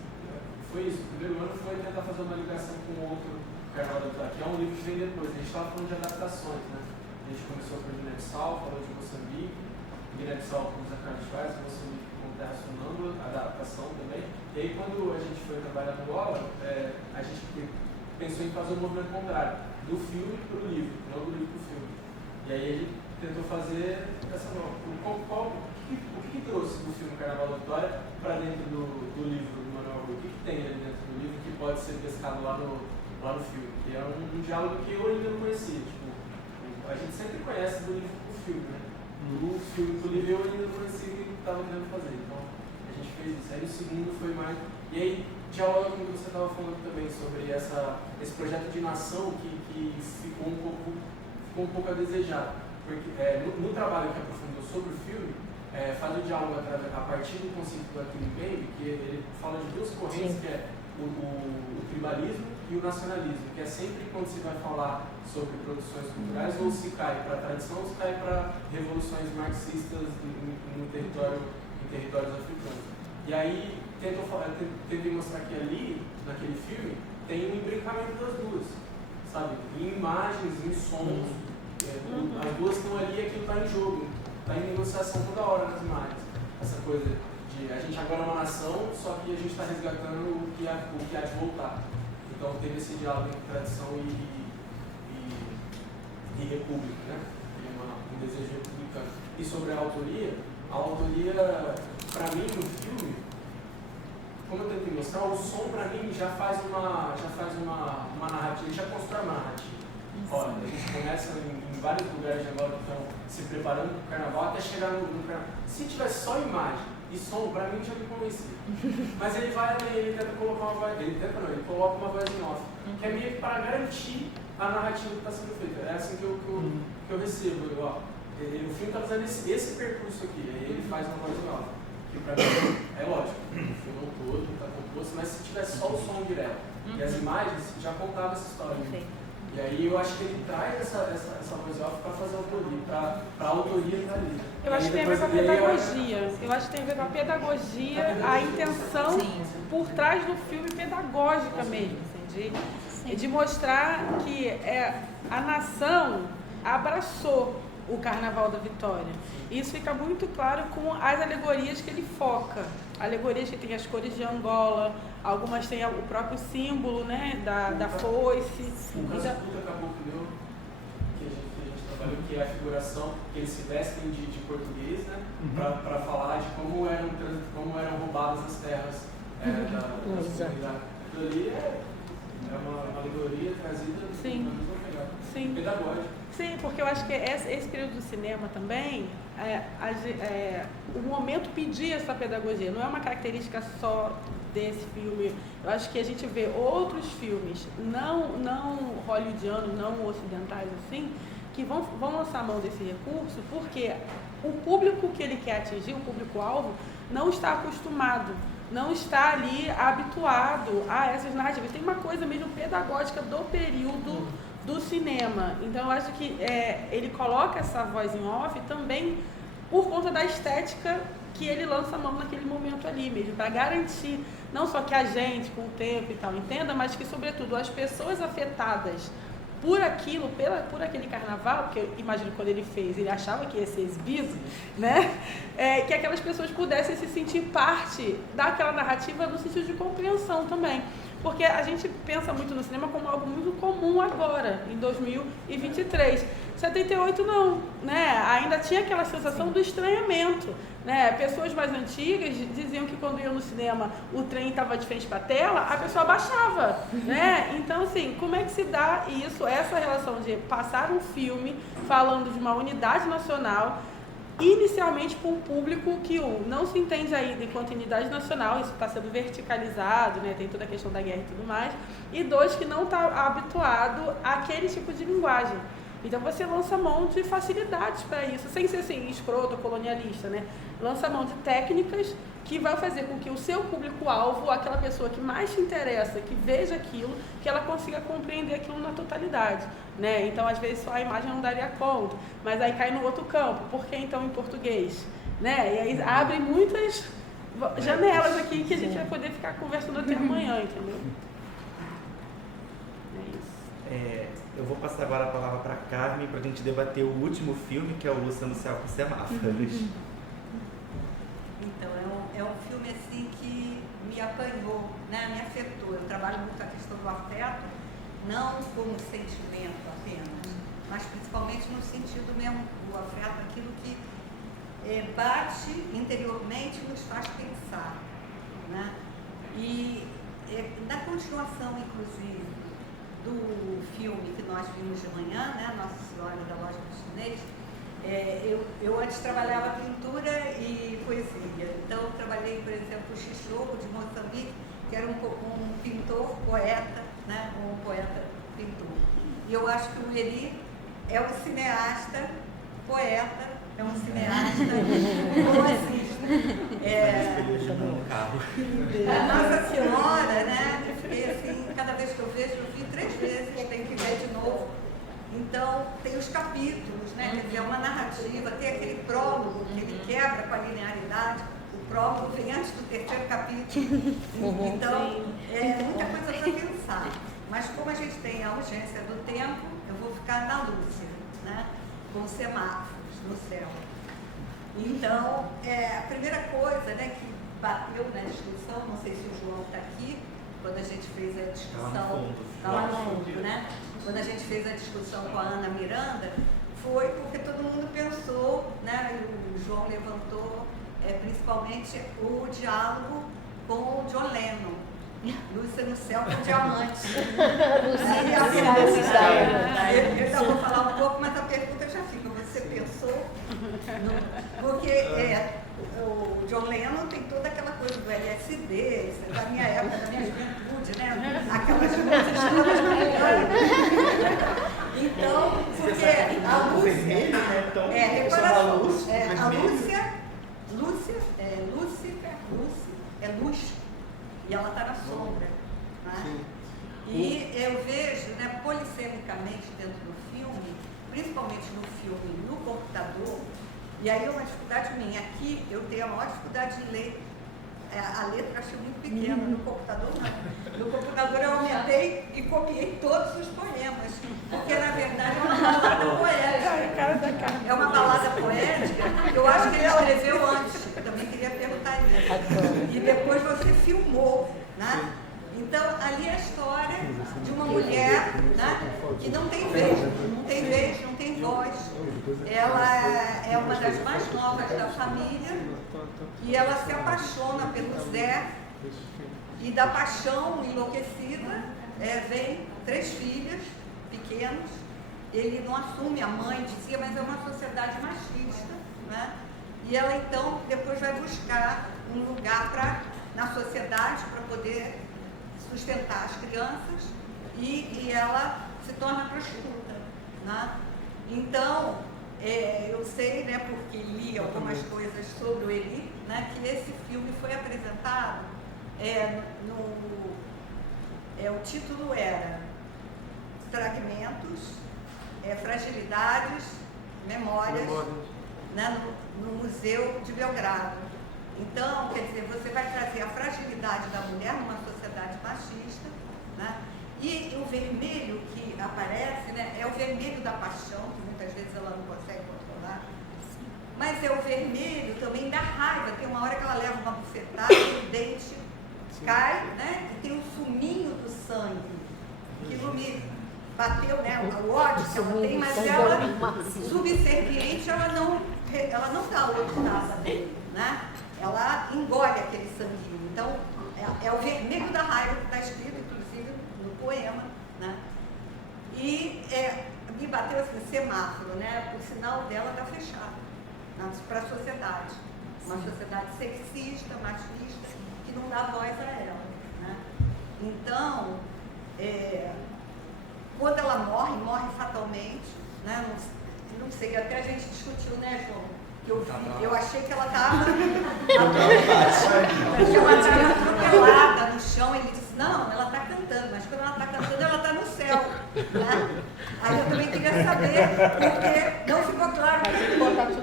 foi isso. O primeiro ano foi tentar fazer uma ligação com o outro Carnaval da Vitória, que é um livro que vem depois. A gente estava falando de adaptações, né? A gente começou por Guiné-Bissau, falou de Moçambique, Guiné-Bissau com os Acardos Faz, Moçambique com Terra Sonâmbula, adaptação também. E aí quando a gente foi trabalhar no Angola, a gente pensou em fazer um movimento contrário, do filme para o livro, não do livro para o filme. E aí a gente tentou fazer essa nova. O que trouxe do filme Carnaval da Vitória para dentro do livro do Manuel Rui? O que tem ali dentro do livro que pode ser pescado lá no filme? Que é um diálogo que eu ainda não conhecia. Tipo, a gente sempre conhece do livro pro filme, né? Do filme pro livro eu ainda não conhecia o que estava querendo fazer. Então a gente fez isso. Aí o segundo foi mais. E aí, diálogo com o que você estava falando também sobre esse projeto de nação que ficou um pouco a desejar. Porque no trabalho que aprofundou sobre o filme, faz o diálogo a partir do conceito do Achille Mbembe, que ele fala de duas correntes, que é o tribalismo e o nacionalismo, que é sempre quando se vai falar sobre produções culturais, ou se cai para a tradição, ou se cai para revoluções marxistas em territórios africanos. E aí, tentei mostrar que ali, naquele filme, tem um imbricamento das duas, sabe? Em imagens, em sons, as duas estão ali e aquilo está em jogo. Está em negociação toda hora nas imagens. Essa coisa de a gente agora é uma nação, só que a gente está resgatando o que há de voltar. Então teve esse diálogo entre tradição e república, né? Tem um desejo republicano. E sobre a autoria, para mim, no filme, como eu tentei mostrar, o som para mim já faz uma narrativa, ele já constrói uma narrativa. Olha, a gente começa em em vários lugares de Angola que estão se preparando para o carnaval, até chegar no carnaval. Se tivesse só imagem e som, para mim já me convencia. Mas ele vai além, ele tenta colocar uma voz, ele coloca uma voz em off, que é meio que para garantir a narrativa que está sendo feita. É assim que eu recebo. O filme está fazendo esse percurso aqui, aí ele faz uma voz em off. Que para mim é lógico, o filme todo está composto, mas se tivesse só o som direto e as imagens, já contava essa história. E aí eu acho que ele traz essa voz off para fazer autoria, para a autoria estar ali. Eu acho que tem a ver com a pedagogia. Eu acho que tem a ver com a pedagogia, a intenção por trás do filme pedagógica mesmo, entende? De mostrar que a nação abraçou o Carnaval da Vitória. Isso fica muito claro com as alegorias que ele foca. Alegorias que tem as cores de Angola, algumas têm o próprio símbolo, né, da foice. O Cascuta Caboclo meu, que a gente trabalhou, que é a figuração, que eles se vestem de português, né, para falar de como eram roubadas as terras da comunidade. Aquilo ali é uma alegoria trazida na mesma pegada, pedagógica. Sim, porque eu acho que esse período do cinema também, o momento pedia essa pedagogia, não é uma característica só desse filme. Eu acho que a gente vê outros filmes, não hollywoodianos, não ocidentais assim, que vão lançar a mão desse recurso, porque o público que ele quer atingir, o público-alvo, não está acostumado, não está ali habituado a essas narrativas. Tem uma coisa mesmo pedagógica do período do cinema. Então eu acho que ele coloca essa voz em off também por conta da estética que ele lança a mão naquele momento ali mesmo, para garantir não só que a gente, com o tempo e tal, entenda, mas que, sobretudo, as pessoas afetadas por aquilo, por aquele carnaval, porque eu imagino que quando ele fez, ele achava que ia ser exibido, né? Que aquelas pessoas pudessem se sentir parte daquela narrativa no sentido de compreensão também. Porque a gente pensa muito no cinema como algo muito comum agora, em 2023. 78 não, né? Ainda tinha aquela sensação do estranhamento, né? Pessoas mais antigas diziam que quando iam no cinema o trem estava de frente para a tela, a pessoa abaixava, né? Então, assim, como é que se dá isso, essa relação de passar um filme falando de uma unidade nacional, inicialmente para um público que não se entende ainda enquanto unidade nacional, isso está sendo verticalizado, né? Tem toda a questão da guerra e tudo mais, e dois, que não está habituado àquele tipo de linguagem. Então você lança mão de facilidades para isso, sem ser assim, escroto, colonialista, né? Lança mão de técnicas que vai fazer com que o seu público-alvo, aquela pessoa que mais te interessa, que veja aquilo, que ela consiga compreender aquilo na totalidade, né? Então, às vezes, só a imagem não daria conta, mas aí cai no outro campo. Por que, então, em português? Né? E aí abre muitas janelas aqui que a gente vai poder ficar conversando até amanhã, entendeu? É isso. Eu vou passar agora a palavra para a Carmen para a gente debater o último filme, que é o Lúcia no Céu com Semáforos. Então, é um filme assim que me apanhou, né? Me afetou. Eu trabalho muito a questão do afeto, não como sentimento apenas, mas principalmente no sentido mesmo do afeto, aquilo que bate interiormente e nos faz pensar, né? E na continuação, inclusive, do filme que nós vimos de manhã, né? Nossa Senhora da Loja do Chinês, eu antes trabalhava pintura e poesia. Então, eu trabalhei, por exemplo, o Xixogo de Moçambique, que era um pintor, poeta, né? Um poeta-pintor. E eu acho que o Eri é um cineasta, poeta, é um cineasta, poesista. A Nossa Senhora, né? Eu fiquei assim, cada vez que eu vejo, eu vi 3 vezes, tenho que ver de novo. Então, tem os capítulos, né? Quer dizer, é uma narrativa, tem aquele prólogo que ele quebra com a linearidade. O prólogo vem antes do 3º capítulo. Então, é muita coisa para pensar. Mas como a gente tem a urgência do tempo, eu vou ficar na Lúcia, né? Com semáforos no céu. Então, a primeira coisa, né, que bateu na discussão, não sei se o João está aqui, quando a gente fez a discussão, lá no fundo, né? Quando a gente fez a discussão com a Ana Miranda, foi porque todo mundo pensou, né? E o João levantou principalmente o diálogo com o John Lennon. Lúcia no Céu com diamante. Eu vou falar um pouco, mas a pergunta Porque o John Lennon tem toda aquela coisa do LSD, isso é da minha época, da minha juventude, né? Aquelas coisas todas maravilhosas. Então, porque a Lúcia... A Lúcia e ela está na sombra. Né? E eu vejo, né, polissemicamente dentro do filme, principalmente no filme no computador, e aí é uma dificuldade minha. Aqui eu tenho a maior dificuldade de ler a letra, eu achei muito pequena. No computador não. No computador eu aumentei e copiei todos os poemas, porque na verdade é uma balada poética. É uma balada poética que eu acho que ele escreveu antes. Eu também queria perguntar isso. E depois você filmou, né? Então, ali é a história de uma mulher, né, que não tem vez, não tem voz. Ela é uma das mais novas da família e ela se apaixona pelo Zé e da paixão enlouquecida vem 3 filhos pequenos. Ele não assume, a mãe dizia, mas é uma sociedade machista, né? E ela então depois vai buscar um lugar na sociedade para poder sustentar as crianças e ela se torna prostituta, né? Então, eu sei, né, porque li algumas coisas sobre o Eli, né, que esse filme foi apresentado, o título era Fragmentos, Fragilidades, Memórias, né, no Museu de Belgrado. Então, quer dizer, você vai trazer a fragilidade da mulher numa sociedade machista, né? E o vermelho que aparece, né, é o vermelho da paixão, que muitas vezes ela não consegue controlar, mas é o vermelho também da raiva. Tem uma hora que ela leva uma bufetada e o dente cai, né, e tem o suminho do sangue. Aquilo me bateu, né, o ódio que ela tem, mas ela, subserviente, ela não dá o outro taça dele, né? Ela engole aquele sanguinho. Então, é o vermelho da raiva que está escrito, inclusive, no poema, né? E me bateu assim, semáforo, né? O sinal dela está fechado, né, para a sociedade. Uma sociedade sexista, machista, que não dá voz a ela, né? Então, quando ela morre fatalmente, né? Não sei, até a gente discutiu, né, João? Eu achei que ela estava atropelada no chão. Ele disse, não, ela está cantando, mas quando ela está cantando, ela está no céu, né? Aí eu também queria saber, porque não ficou claro.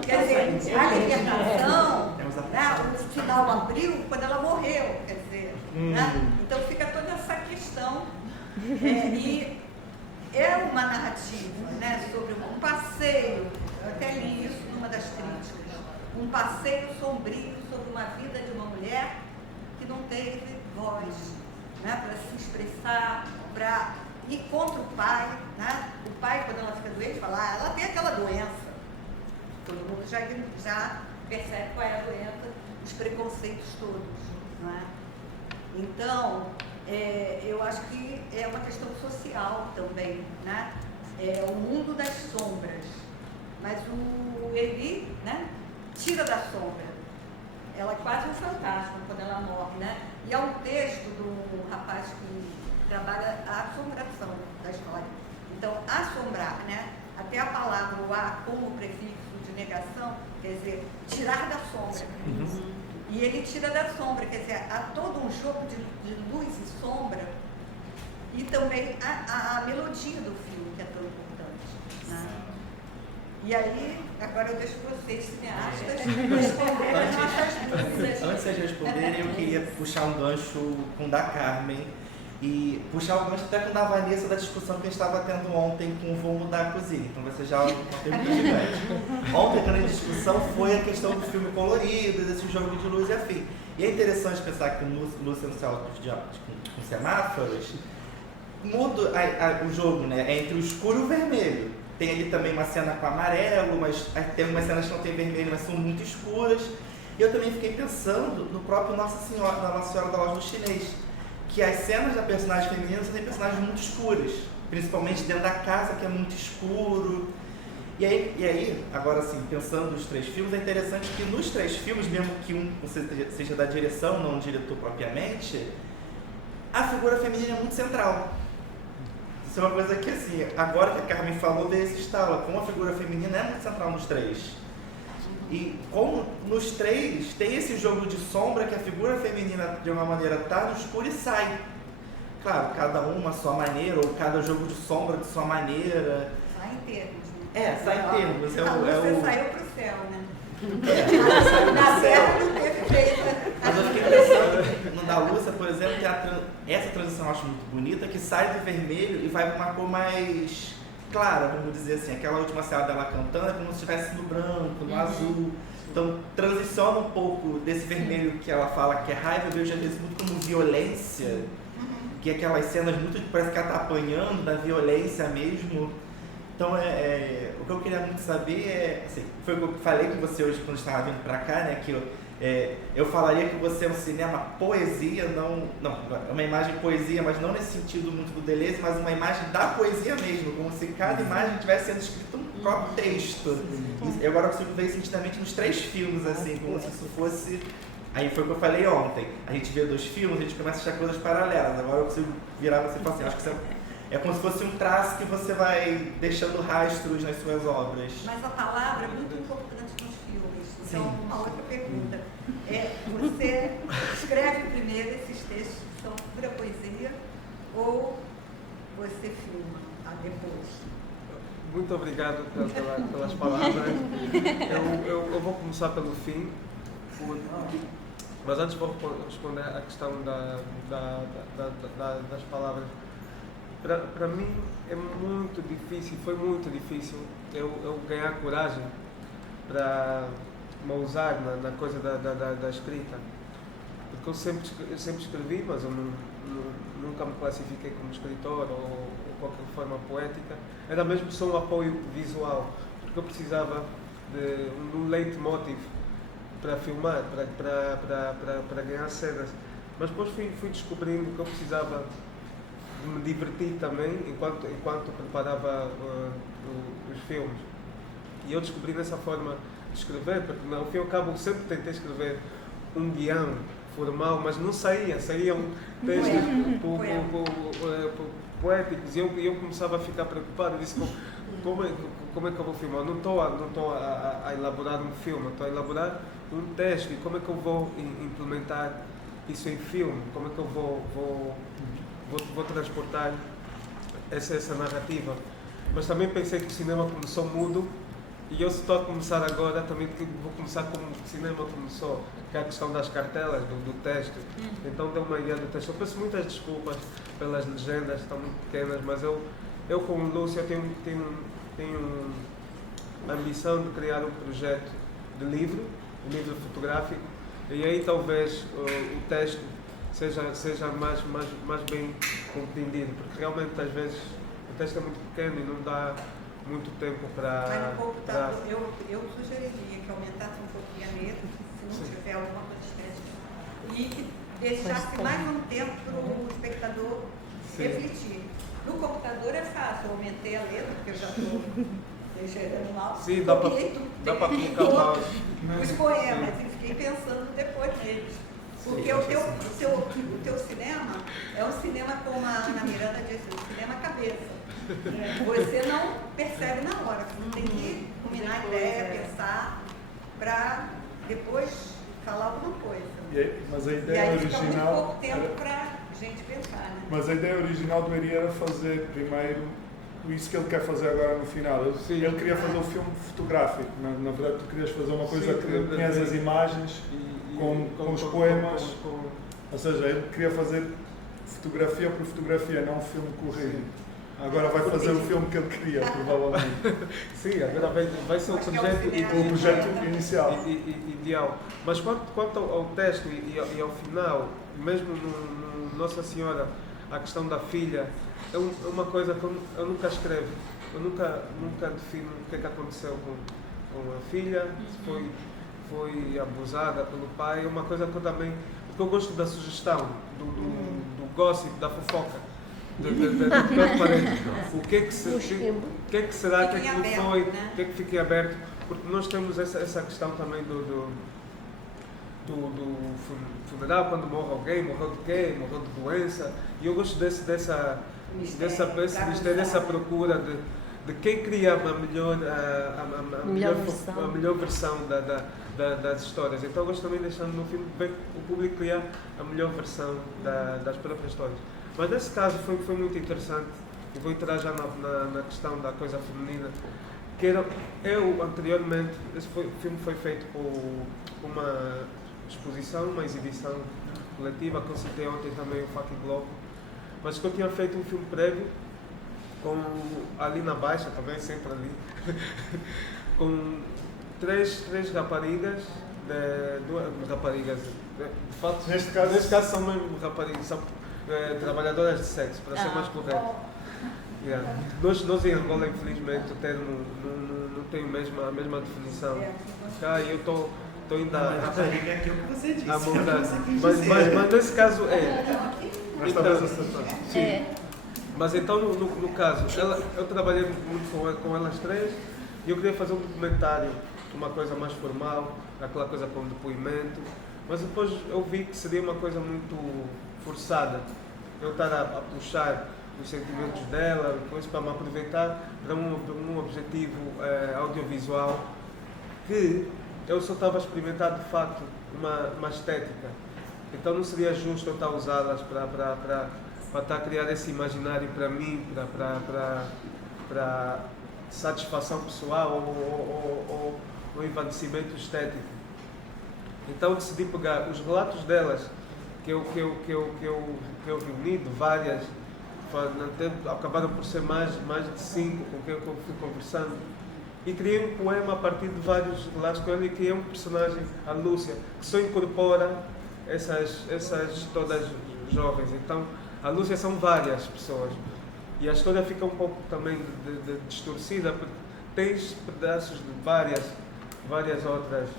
Quer dizer, a libertação, né, o final abriu quando ela morreu, quer dizer, né? Então fica toda essa questão. E é uma narrativa, né, sobre um passeio, eu até li isso numa das críticas, um passeio sombrio sobre uma vida de uma mulher que não teve voz, né, para se expressar, para ir contra o pai, né? O pai, quando ela fica doente, fala, ela tem aquela doença. Todo mundo já percebe qual é a doença, os preconceitos todos, não é? Então, eu acho que é uma questão social também, né? É o mundo das sombras. Mas o Eli, né, tira da sombra. Ela é quase um fantasma quando ela morre, né? E há um texto do rapaz que trabalha a assombração da história. Então, assombrar, né? Até a palavra o a como prefixo de negação, quer dizer, tirar da sombra. E ele tira da sombra, quer dizer, há todo um jogo de luz e sombra e também a melodia do filme, que é tão importante, né? E aí, agora eu deixo vocês, cineastas, responderem as nossas dúvidas. Antes de vocês responderem, eu queria puxar um gancho com o da Carmen e puxar o gancho até com o da Vanessa da discussão que a gente estava tendo ontem com o Vou Mudar a Cozinha. Então vai ser já uma pergunta gigante. Ontem, a grande discussão foi a questão do filme colorido, desse jogo de luz e afim. E é interessante pensar que o Lúcia no céu com semáforos muda o jogo, né? É entre o escuro e o vermelho. Tem ali também uma cena com amarelo, mas tem algumas cenas que não tem vermelho, mas são muito escuras. E eu também fiquei pensando no próprio Nossa Senhora da Loja do Chinês, que as cenas da personagem feminina são personagens muito escuras, principalmente dentro da casa, que é muito escuro. E aí, agora assim, pensando nos 3 filmes, é interessante que nos 3 filmes, mesmo que um seja da direção, não um diretor propriamente, a figura feminina é muito central. Isso é uma coisa que, assim, agora que a Carmen falou, veio esse estalo, como a figura feminina é muito central nos 3. E como nos 3 tem esse jogo de sombra que a figura feminina, de uma maneira, tá no escuro e sai. Claro, cada uma a sua maneira, ou cada jogo de sombra de sua maneira. Sai em termos. Sai em termos. Você saiu pro céu, né? Saiu Na pro Terra céu. não teve jeito. Mas eu fiquei pensando, no Da Lúcia, por exemplo, tem essa transição eu acho muito bonita, que sai do vermelho e vai para uma cor mais clara, vamos dizer assim. Aquela última cena dela cantando é como se estivesse no branco, no azul. Então transiciona um pouco desse vermelho que ela fala que é raiva, eu vejo às vezes muito como violência, que é aquelas cenas muito que parece que ela tá apanhando da violência mesmo. Então, o que eu queria muito saber é, assim, foi o que eu falei com você hoje quando estava vindo para cá, né, que eu falaria que você é um cinema poesia, não, uma imagem poesia, mas não nesse sentido muito do Deleuze, mas uma imagem da poesia mesmo, como se cada imagem tivesse sendo escrito um próprio texto. E agora eu consigo ver isso nitidamente nos 3 filmes, assim, como se isso fosse... Aí foi o que eu falei ontem, a gente vê 2 filmes, a gente começa a achar coisas paralelas, agora eu consigo virar você e falar assim, acho que você... É como se fosse um traço que você vai deixando rastros nas suas obras. Mas a palavra é muito importante nos filmes. Então, Sim. uma outra pergunta. Você escreve primeiro esses textos que são pura poesia ou você filma depois? Muito obrigado pelas palavras. Eu vou começar pelo fim, mas antes vou responder à questão das palavras. Para mim é muito difícil, foi muito difícil eu ganhar coragem para me usar na coisa da escrita. Porque eu sempre escrevi, mas eu nunca me classifiquei como escritor ou qualquer forma poética. Era mesmo só um apoio visual, porque eu precisava de um leitmotiv para filmar, para ganhar cenas. Mas depois fui descobrindo que eu precisava de me divertir também enquanto preparava os filmes. E eu descobri nessa forma de escrever, porque no fim e ao cabo eu sempre tentei escrever um guião formal, mas não saíam textos poéticos e eu começava a ficar preocupado. Eu disse, como é que eu vou filmar? Não estou a elaborar um filme, estou a elaborar um texto, e como é que eu vou implementar isso em filme? Como é que eu vou transportar essa narrativa? Mas também pensei que o cinema começou mudo e eu estou a começar agora, também vou começar como o cinema começou, que é a questão das cartelas, do texto. Então deu uma ideia do texto. Eu peço muitas desculpas pelas legendas, estão muito pequenas, mas eu como Lúcia tenho a ambição de criar um projeto de livro, um livro fotográfico, e aí talvez o texto seja mais bem compreendido, porque realmente às vezes o texto é muito pequeno e não dá muito tempo para... Mas no computador, eu sugeriria que aumentasse um pouquinho a letra, se não tiver alguma coisa e que deixasse mais um tempo para o espectador refletir. No computador é fácil, eu aumentei a letra, porque eu já estou deixando mal. Sim, dá para colocar os poemas e fiquei pensando depois neles. Porque o teu cinema é um cinema, como a Ana Miranda disse, um cinema cabeça. Você não percebe na hora, você tem que combinar a ideia, pensar, para depois falar alguma coisa. Mas a ideia e aí original... fica muito pouco tempo para a gente pensar, né? Mas a ideia original do Eri era fazer primeiro isso que ele quer fazer agora no final. Ele queria fazer um filme fotográfico. Na verdade, tu querias fazer uma coisa que tinhas as imagens com os poemas. Ou seja, ele queria fazer fotografia por fotografia, não um filme corrido. Agora vai fazer o filme que ele queria, provavelmente. Sim, agora vai ser o projeto inicial. Ideal. Mas quanto ao texto e ao final, mesmo no Nossa Senhora, a questão da filha, é uma coisa que eu nunca escrevo. Eu nunca defino o que é que aconteceu com a filha, se foi abusada pelo pai. É uma coisa que eu também... Porque eu gosto da sugestão, do gossip, da fofoca. O que é que será que aquilo foi? O que é que fica aberto? Porque nós temos essa questão também do funeral, quando morre alguém, morreu de quê? Morreu de doença. E eu gosto dessa procura de quem cria a melhor versão das histórias. Então eu gosto também de deixar no filme ver o público criar a melhor versão das próprias histórias. Mas nesse caso foi muito interessante, e vou entrar já na questão da coisa feminina, que eu anteriormente, o filme foi feito com uma exposição, uma exibição coletiva, que eu citei ontem também o Fucking Globo, mas que eu tinha feito um filme prévio, ali na Baixa, também sempre ali, com três raparigas, duas raparigas, de fato, neste caso são mesmo raparigas, são trabalhadoras de sexo, para ser mais correto. Yeah. Nós em Angola, infelizmente, o termo não tem a mesma definição. Eu estou ainda rapariga é aquilo que você disse. A mudar. Mas nesse caso Mas então, no caso, eu trabalhei muito com elas três e eu queria fazer um documentário, uma coisa mais formal, aquela coisa com depoimento, mas depois eu vi que seria uma coisa muito forçada. Eu estar a puxar os sentimentos dela, depois para me aproveitar para um objetivo audiovisual que eu só estava a experimentar de facto uma estética. Então não seria justo eu estar a usá-las para estar a criar esse imaginário para mim, para satisfação pessoal ou envaidecimento estético. Então decidi pegar os relatos delas que eu reuni de várias, acabaram por ser mais de 5 com quem eu fui conversando, e criei um poema a partir de vários relatos com ele e criei um personagem, a Lúcia, que só incorpora essas todas jovens. Então a Lúcia são várias pessoas e a história fica um pouco também distorcida, porque tens pedaços de várias outras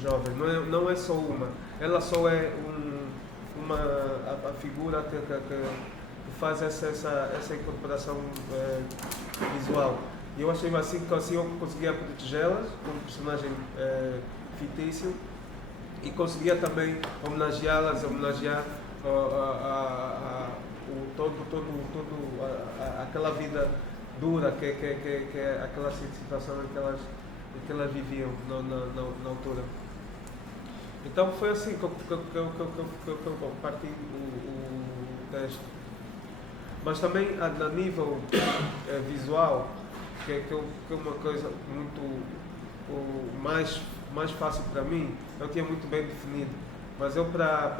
jovens, não é só uma, ela só é a figura que faz essa incorporação visual. E eu achei assim que assim eu conseguia protegê-las como personagem fictício e conseguia também homenagear aquela vida dura que é aquela situação que elas viviam na altura. Então foi assim que eu parti o texto. Mas também a nível visual, que é uma coisa muito mais fácil para mim, eu tinha muito bem definido. Mas eu, para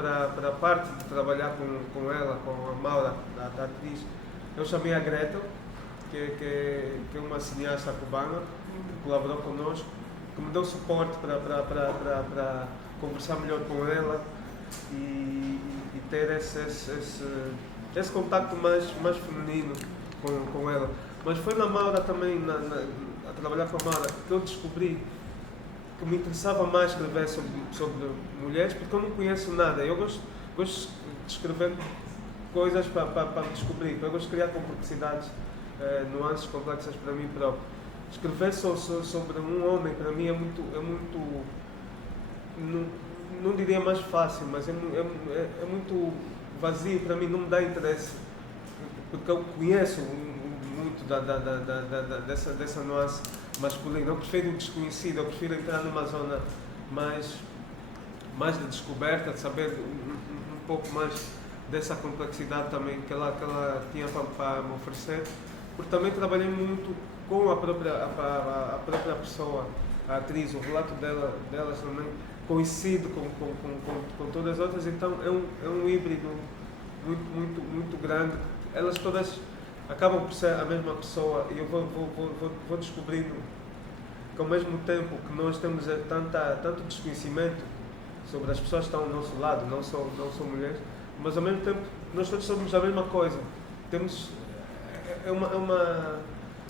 a parte de trabalhar com ela, com a Maura, a atriz, eu chamei a Gretel, que é uma cineasta cubana, que colaborou connosco, que me deu suporte para conversar melhor com ela e ter esse contacto mais feminino com ela. Mas foi na Maura também, a trabalhar com a Maura, que eu descobri que me interessava mais escrever sobre mulheres, porque eu não conheço nada. Eu gosto de escrever coisas para me descobrir, eu gosto de criar complexidades, nuances complexas para mim próprio. Escrever sobre um homem, para mim, é muito não diria mais fácil, mas é muito vazio, para mim não me dá interesse, porque eu conheço muito dessa nuance masculina. Eu prefiro o desconhecido, eu prefiro entrar numa zona mais de descoberta, de saber um pouco mais dessa complexidade também que ela tinha para me oferecer, porque também trabalhei muito com a própria pessoa, a atriz, o relato delas também coincide com todas as outras, então é um híbrido muito grande. Elas todas acabam por ser a mesma pessoa e eu vou descobrindo que ao mesmo tempo que nós temos tanto desconhecimento sobre as pessoas que estão ao nosso lado, não só mulheres, mas ao mesmo tempo nós todos somos a mesma coisa.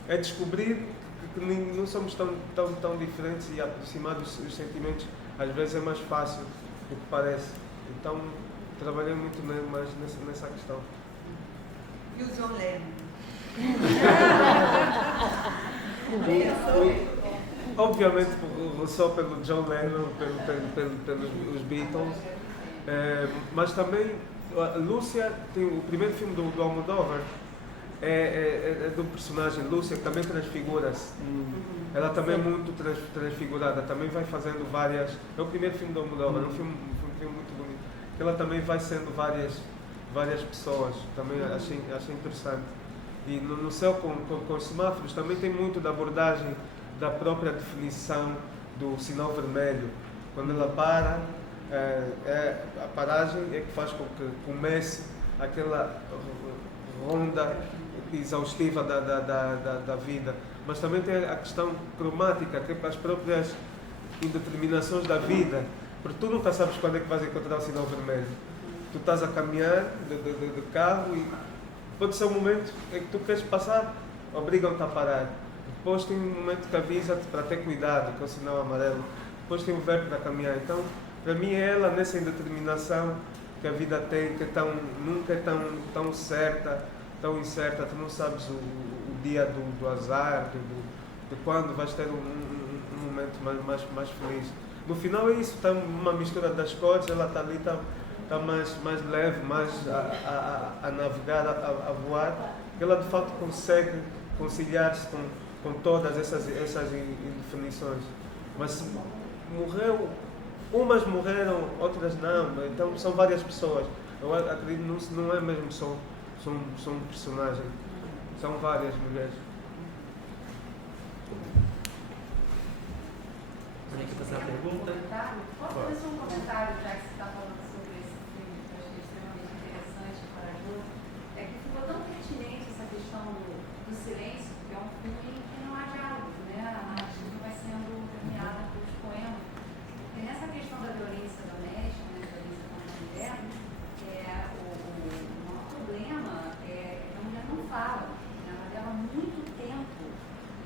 É descobrir que não somos tão diferentes e aproximar os sentimentos às vezes é mais fácil do que parece. Então trabalhei muito mais nessa questão. E o John Lennon? Obviamente, só pelo John Lennon, pelos Beatles, mas também a Lúcia, tem o primeiro filme do Almodóvar, é do personagem Lúcia, que também transfigura-se. Ela também é muito transfigurada, também vai fazendo várias. É o primeiro filme do Almodóvar, é um filme muito bonito. Ela também vai sendo várias pessoas, também achei interessante. E no Céu com os Semáforos também tem muito da abordagem da própria definição do sinal vermelho. Quando ela para, a paragem é que faz com que comece aquela ronda exaustiva da vida. Mas também tem a questão cromática, que é as próprias indeterminações da vida. Porque tu nunca sabes quando é que vais encontrar o sinal vermelho. Tu estás a caminhar de carro e pode ser um momento em que tu queres passar, obrigam-te a parar. Depois tem um momento que avisa-te para ter cuidado, que é o sinal amarelo. Depois tem o verbo para caminhar. Então, para mim é ela nessa indeterminação que a vida tem, que nunca é tão certa, tão incerta. Tu não sabes o dia do azar, de quando vais ter um momento mais feliz. No final é isso, está uma mistura das cores, ela está ali, está mais leve, mais a navegar, a voar. Ela de fato consegue conciliar-se com todas essas indefinições. Mas morreu, umas morreram, outras não, então são várias pessoas. Eu acredito que não é mesmo só um personagem, são várias mulheres. Quer fazer uma pergunta? Posso fazer um comentário, já que você está falando sobre esse filme, que eu achei extremamente interessante e corajoso? É que ficou tão pertinente essa questão do silêncio, que é um filme que não há diálogo, né? A narrativa vai sendo permeada pelos poemas. E nessa questão da violência doméstica, né, da violência contra a mulher, o maior problema é que a mulher não fala. Ela leva muito tempo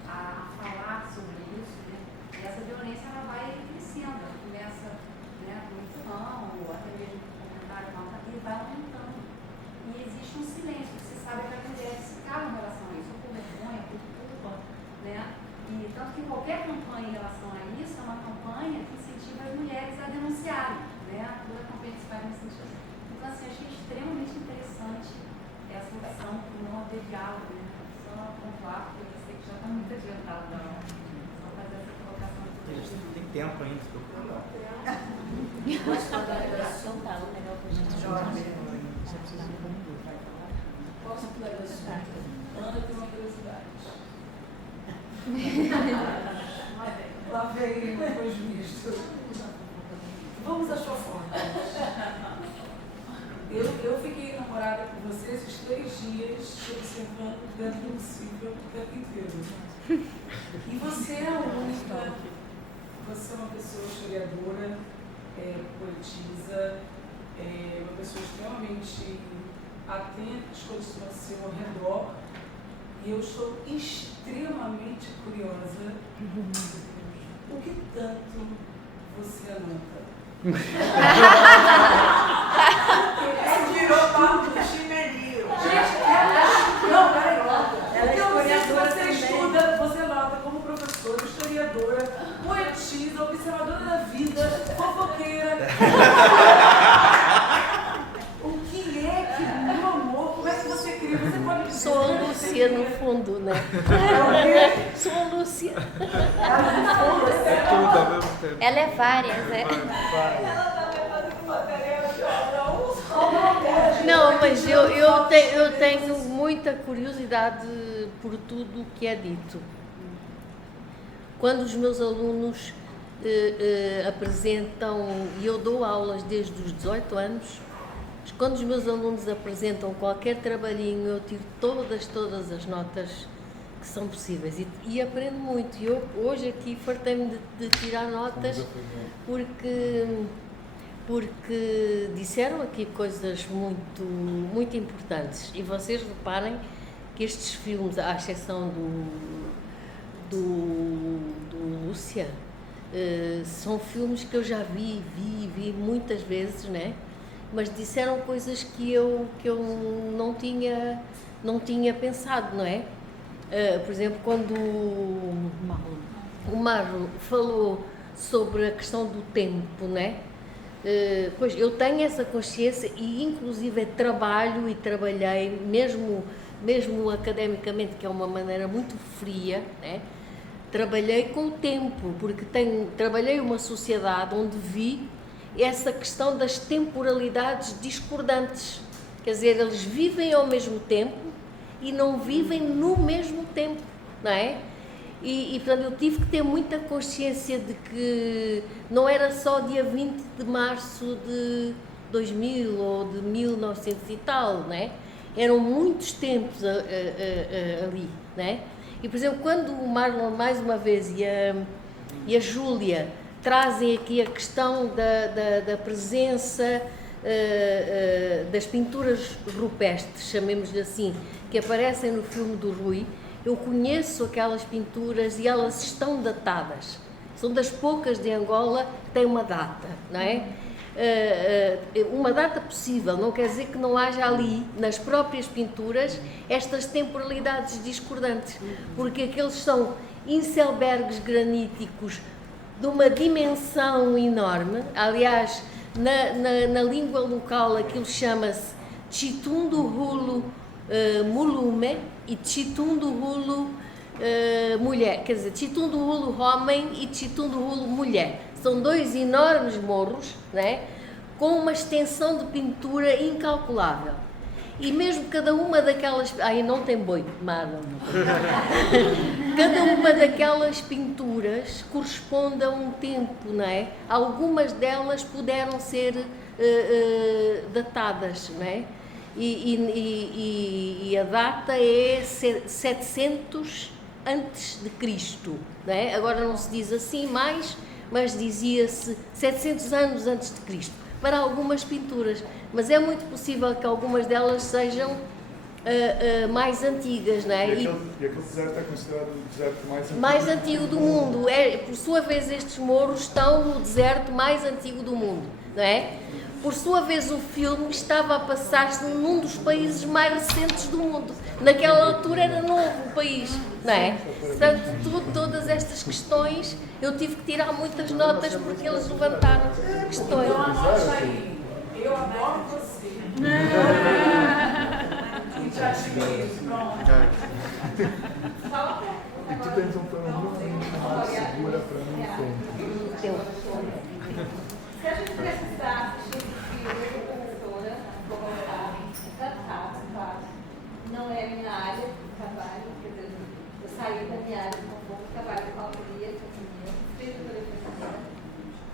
a falar sobre isso, né? E essa violência ela vai crescendo, ela começa, né, com um empurrão, ou até mesmo com um comentário maltratado, e vai aumentando. E existe um silêncio, você sabe que as mulheres se calam em relação a isso, ou por vergonha, por culpa, né? E tanto que qualquer campanha em relação a isso é uma campanha que incentiva as mulheres a denunciarem, né? Toda a campanha que se faz nesse sentido. Então, assim, achei extremamente interessante essa opção por não haver diálogo, né? Só pontuar, porque eu sei que já está muito adiantado da hora. Só fazer essa colocação. Tem tempo ainda, se preocupar. Posso esclarecer? Ana tem uma curiosidade. Lá vem depois visto. Vamos à sua forma. Eu fiquei namorada com você esses 3 dias observando dentro do possível o tempo inteiro. E você é a única, você é uma pessoa historiadora, poetisa, uma pessoa extremamente atenta às coisas que acontecem ao redor. E eu estou extremamente curiosa o que tanto você anota. Virou papo do chinelinho. Não, peraí. Ela é historiadora você também. estuda, você nota como professora, historiadora, poetisa, observadora da vida, fofoqueira. O que é que, meu amor, como é que você cria? Você pode dizer. Sou a Lúcia, no fundo, né? Sou a Lúcia. É tudo ao mesmo tempo. Ela é várias, é. Ela também faz uma tarefa, Não, mas eu tenho muita curiosidade por tudo o que é dito. Quando os meus alunos apresentam, e eu dou aulas desde os 18 anos, quando os meus alunos apresentam qualquer trabalhinho, eu tiro todas as notas que são possíveis e aprendo muito. E eu hoje aqui fartei-me de tirar notas porque disseram aqui coisas muito importantes. E vocês reparem que estes filmes, à exceção do Lúcia, são filmes que eu já vi muitas vezes, né? Mas disseram coisas que eu não tinha não tinha pensado, não é? Por exemplo, quando o Marlon falou sobre a questão do tempo, não é? Pois eu tenho essa consciência e inclusive trabalho e trabalhei, mesmo academicamente, que é uma maneira muito fria, né? Trabalhei com o tempo, porque trabalhei uma sociedade onde vi essa questão das temporalidades discordantes. Quer dizer, eles vivem ao mesmo tempo e não vivem no mesmo tempo, não é? E portanto, eu tive que ter muita consciência de que não era só dia 20 de março de 2000 ou de 1900 e tal, não é? Eram muitos tempos ali, não é? E, por exemplo, quando o Marlon, mais uma vez, e a Júlia trazem aqui a questão da presença das pinturas rupestres, chamemos-lhe assim, que aparecem no filme do Rui, eu conheço aquelas pinturas e elas estão datadas. São das poucas de Angola que têm uma data, não é? Uma data possível, não quer dizer que não haja ali, nas próprias pinturas, estas temporalidades discordantes, porque aqueles são inselbergues graníticos de uma dimensão enorme. Aliás, na língua local aquilo chama-se Chitundu Hulu Mulume e Chitundu Hulu mulher, quer dizer, Chitundu Hulu homem e Chitundu Hulu mulher. São dois enormes morros, né, com uma extensão de pintura incalculável. E mesmo cada uma daquelas... Aí não tem boi, Marlon. Cada uma daquelas pinturas corresponde a um tempo, não é? Algumas delas puderam ser datadas, não é? E a data é 700 antes de Cristo, não é? Agora não se diz assim mais, mas dizia-se 700 anos antes de Cristo, para algumas pinturas, mas é muito possível que algumas delas sejam mais antigas, não é? E aquele deserto é considerado o deserto mais antigo do mundo. Por sua vez, estes morros estão no deserto mais antigo do mundo, não é? Por sua vez, o filme estava a passar-se num dos países mais recentes do mundo. Naquela altura era novo o país, não é? Portanto, todas estas questões, eu tive que tirar muitas notas porque eles levantaram questões. Então anote aí, eu adoro você. E já tive isso, pronto. E tu tens um plano mais segura para mim sempre. Se a gente precisar assistir esse filme, professora, vou colocar, adaptado, claro. Não é a minha área de trabalho, quer dizer, eu saí da minha área de conforto, trabalho com autoria, escrita pela professora,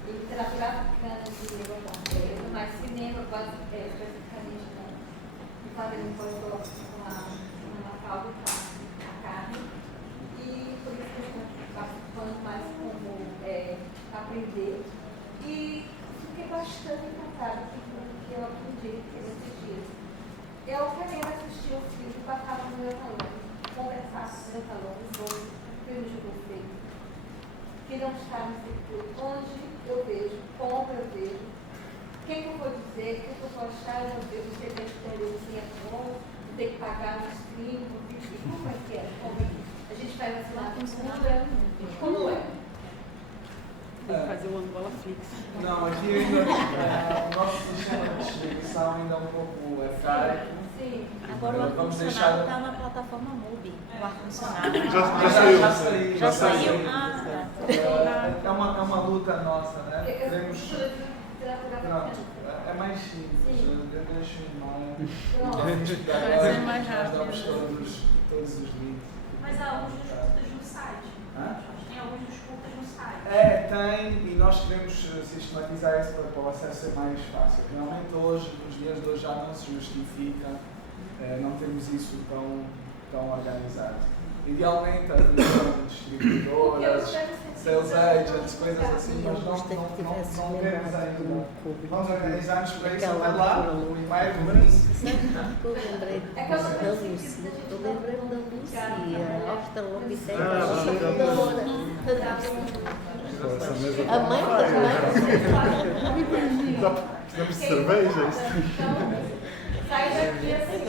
e literatura africana de língua portuguesa, mas cinema, especificamente não. Então, ele pode colocar uma calda a carne, e por isso que eu estou participando mais como aprender. E fiquei bastante encantada com o que eu aprendi nesses dias. Eu querendo assistir o filme, passava no meu salão, conversar com o meu salão sobre filmes de conceito, que não está no circuito, onde eu vejo, como eu vejo, o que eu vou dizer, o que eu vou achar, eu vejo, você tem que ter assim, é bom, tem que pagar no stream, e como é que é? Como é que a gente faz assim na cultura? Como é? Tem que fazer o Angola Flix. Não, aqui ainda o nosso sistema de distribuição ainda é um pouco arcaico. Sim. Agora o ar-condicionado está na plataforma MUBI. O ar-condicionado. Já saiu. É uma luta nossa, né? Queremos... Pronto, é mais simples. Eu deixo Vai ser mais rápido. Nós damos todos os links. Mas há alguns dos curtas no site. Tem alguns dos curtas no site. Tem, e nós queremos sistematizar isso para o acesso ser mais fácil. Realmente hoje, nos dias de hoje, já não se justifica, não temos isso tão organizado. Idealmente, a divisão de distribuidoras, sales agents, coisas assim, mas não temos ainda. Vamos organizar-nos para isso até lá, o primeiro domingo. Eu lembrei da Lúcia, a australopiteca, a mãe Precisamos de cerveja? Sai daqui assim,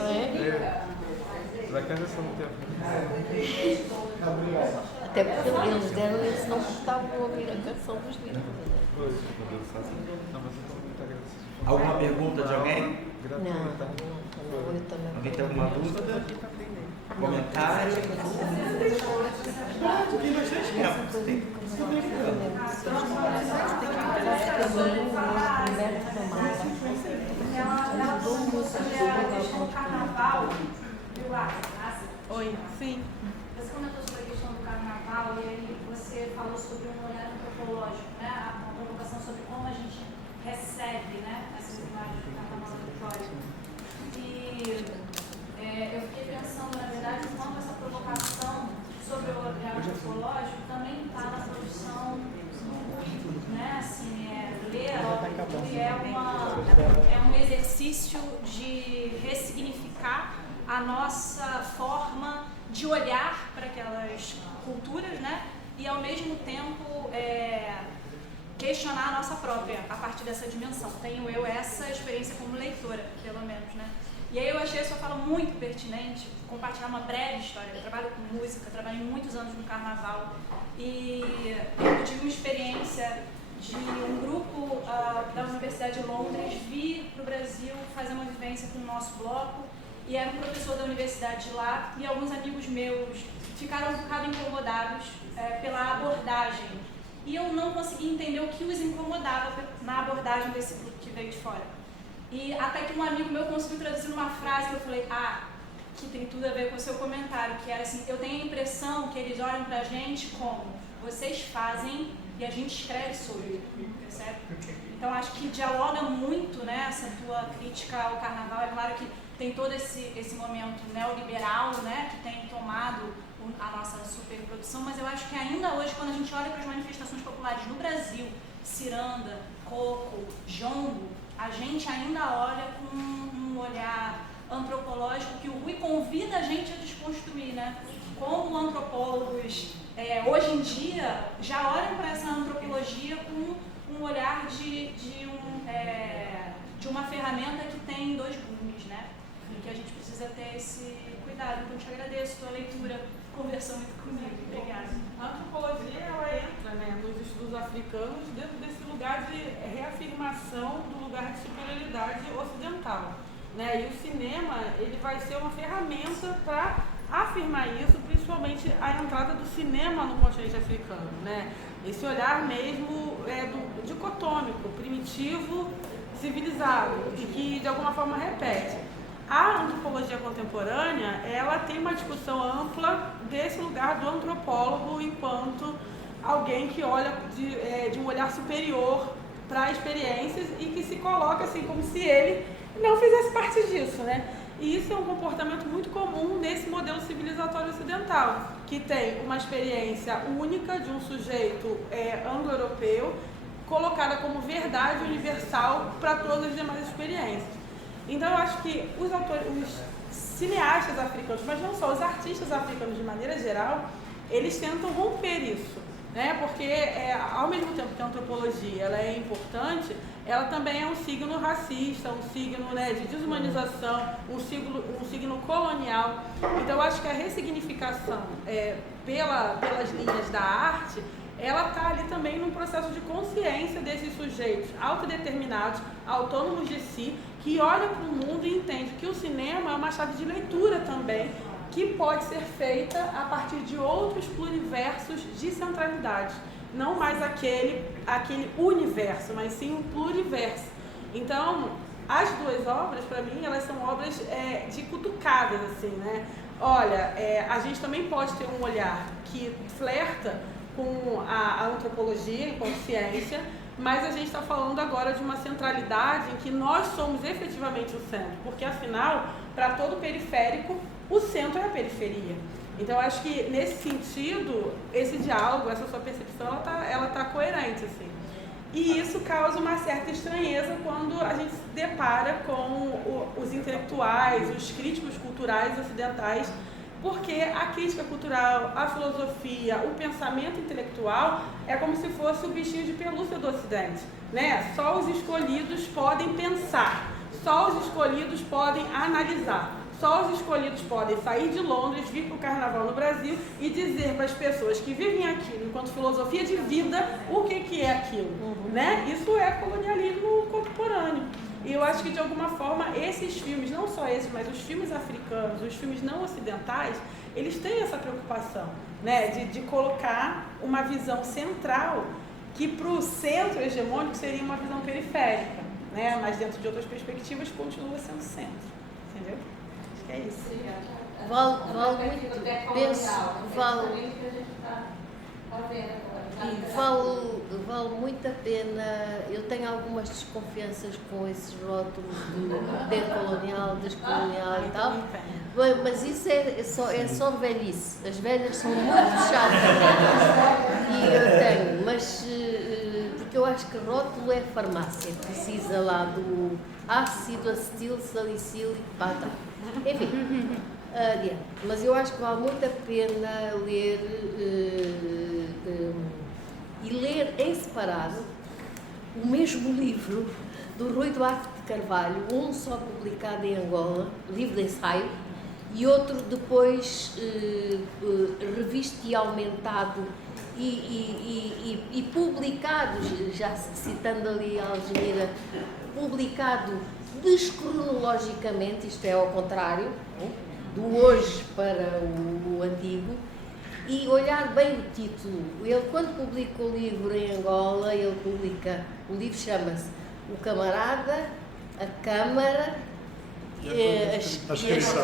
Para casa são muito Até porque eles deram isso, não estavam a ouvir a canção dos livros. Alguma pergunta de alguém? Não. Alguém tem alguma dúvida? Comentário? Tem bastante tempo. Ela falou sobre a questão do carnaval, viu, Oi, sim. Você comentou sobre a questão do carnaval e aí você falou sobre um olhar antropológico, né? Uma provocação sobre como a gente recebe, né, essas imagens do carnaval da Vitória. E eu fiquei pensando, na verdade, quanto essa provocação sobre o olhar antropológico também está na produção do Rui, né? Assim, ler a obra do Rui é um exercício de ressignificar a nossa forma de olhar para aquelas culturas, né? E ao mesmo tempo questionar a nossa própria a partir dessa dimensão. Tenho eu essa experiência como leitora, pelo menos, né? E aí eu achei a sua fala muito pertinente, compartilhar uma breve história. Eu trabalho com música, trabalhei muitos anos no carnaval e eu tive uma experiência de um grupo da Universidade de Londres vir para o Brasil fazer uma vivência com o nosso bloco e era um professor da universidade de lá e alguns amigos meus ficaram um bocado incomodados pela abordagem e eu não consegui entender o que os incomodava na abordagem desse grupo que veio de fora. E até que um amigo meu conseguiu traduzir uma frase que eu falei, que tem tudo a ver com o seu comentário, que era assim, eu tenho a impressão que eles olham pra gente como vocês fazem e a gente escreve sobre, percebe? Então acho que dialoga muito, né, essa tua crítica ao carnaval. É claro que tem todo esse momento neoliberal, né, que tem tomado a nossa superprodução, mas eu acho que ainda hoje, quando a gente olha para as manifestações populares no Brasil, ciranda, coco, jongo, a gente ainda olha com um olhar antropológico que o Rui convida a gente a desconstruir, né? Como antropólogos hoje em dia já olham para essa antropologia com um olhar de uma ferramenta que tem dois gumes, né? E que a gente precisa ter esse cuidado. Então, eu te agradeço a tua leitura, conversando muito comigo. Obrigada. A antropologia, ela entra, né, nos estudos africanos dentro desse lugar de reafirmação do lugar de superioridade ocidental, né? E o cinema, ele vai ser uma ferramenta para afirmar isso, principalmente a entrada do cinema no continente africano, né? Esse olhar mesmo dicotômico, primitivo, civilizado, e que de alguma forma repete. A antropologia contemporânea, ela tem uma discussão ampla desse lugar do antropólogo enquanto alguém que olha de um olhar superior para experiências e que se coloca assim como se ele não fizesse parte disso, né? E isso é um comportamento muito comum nesse modelo civilizatório ocidental, que tem uma experiência única de um sujeito anglo-europeu colocada como verdade universal para todas as demais experiências. Então eu acho que os cineastas africanos, mas não só, os artistas africanos de maneira geral, eles tentam romper isso, né? Porque ao mesmo tempo que a antropologia ela é importante, ela também é um signo racista, um signo, né, de desumanização, um signo colonial. Então eu acho que a ressignificação pelas linhas da arte, ela está ali também num processo de consciência desses sujeitos autodeterminados, autônomos de si, que olham para o mundo e entendem que o cinema é uma chave de leitura também, que pode ser feita a partir de outros pluriversos de centralidade. Não mais aquele universo, mas sim um pluriverso. Então, as duas obras, para mim, elas são obras de cutucadas, assim, né? Olha, a gente também pode ter um olhar que flerta com a antropologia enquanto ciência, mas a gente está falando agora de uma centralidade em que nós somos efetivamente o centro, porque afinal, para todo periférico, o centro é a periferia. Então, acho que nesse sentido, esse diálogo, essa sua percepção, ela tá coerente, assim. E isso causa uma certa estranheza quando a gente se depara com os intelectuais, os críticos culturais ocidentais, porque a crítica cultural, a filosofia, o pensamento intelectual é como se fosse o bichinho de pelúcia do Ocidente, né? Só os escolhidos podem pensar, só os escolhidos podem analisar, só os escolhidos podem sair de Londres, vir para o carnaval no Brasil e dizer para as pessoas que vivem aquilo, enquanto filosofia de vida, o que é aquilo. Né? Isso é colonialismo contemporâneo. E eu acho que, de alguma forma, esses filmes, não só esses, mas os filmes africanos, os filmes não ocidentais, eles têm essa preocupação, né? de colocar uma visão central que, para o centro hegemônico, seria uma visão periférica, né? Mas dentro de outras perspectivas, continua sendo centro. Entendeu? Acho que é isso. Vale muito a pena. Eu tenho algumas desconfianças com esses rótulos do decolonial, descolonial e tal, mas isso é só velhice. As velhas são muito chatas e eu tenho, mas porque eu acho que rótulo é farmácia, precisa lá do ácido acetil salicílico, tá. Enfim. Mas eu acho que vale muito a pena ler e ler em separado o mesmo livro do Rui Duarte de Carvalho, um só publicado em Angola, livro de ensaio, e outro depois revisto e aumentado e publicado, já citando ali a Algemira, publicado descronologicamente, isto é ao contrário, do hoje para o antigo, e olhar bem o título. Ele, quando publica o livro em Angola, ele publica, o livro chama-se O Camarada, a Câmara e a Escrita.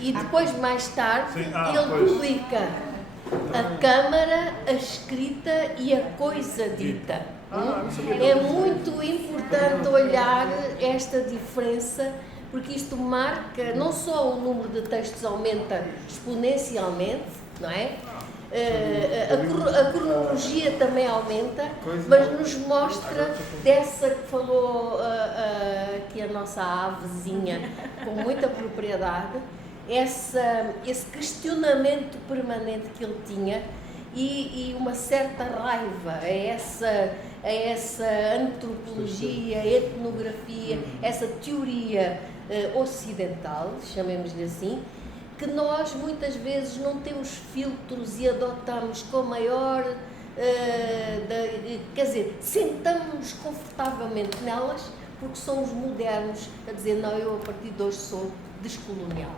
E depois, mais tarde, ele publica a Câmara, a Escrita e a Coisa Dita. É muito importante olhar esta diferença, porque isto marca, não só o número de textos aumenta exponencialmente, não é? A cronologia também aumenta, mas nos mostra dessa que falou aqui a nossa avezinha com muita propriedade, esse questionamento permanente que ele tinha e uma certa raiva a essa antropologia, etnografia, essa teoria ocidental, chamemos-lhe assim, que nós muitas vezes não temos filtros e adotamos com maior, quer dizer, sentamos-nos confortavelmente nelas porque somos modernos a dizer, não, eu a partir de hoje sou descolonial.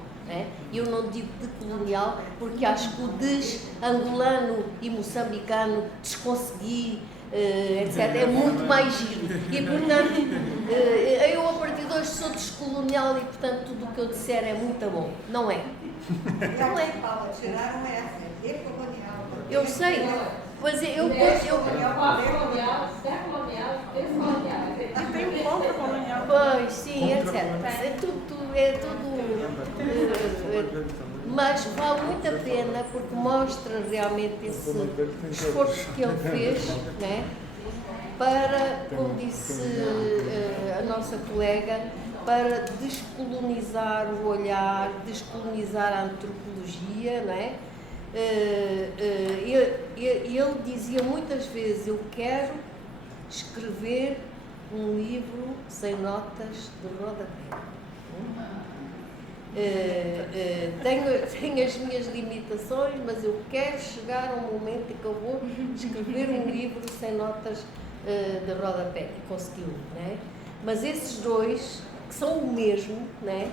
E eu não digo decolonial porque acho que o des-angolano e moçambicano, desconsegui, etc., é muito mais giro. E, portanto, eu a partir de hoje sou descolonial e, portanto, tudo o que eu disser é muito bom. Não é. Não é. Paula, tiraram essa, decolonial. Eu sei. Pois eu pós-colonial, decolonial, descolonial. Tem um contra-colonial. Pois, sim, etc. É tudo. Mas vale muito a pena porque mostra realmente esse esforço que ele fez, né, para, como disse a nossa colega, para descolonizar o olhar, descolonizar a antropologia, não é? Ele dizia muitas vezes, eu quero escrever um livro sem notas de rodapé. Tenho as minhas limitações, mas eu quero chegar a um momento em que eu vou escrever um livro sem notas de rodapé. E conseguiu, né? Mas esses dois, que são o mesmo, né,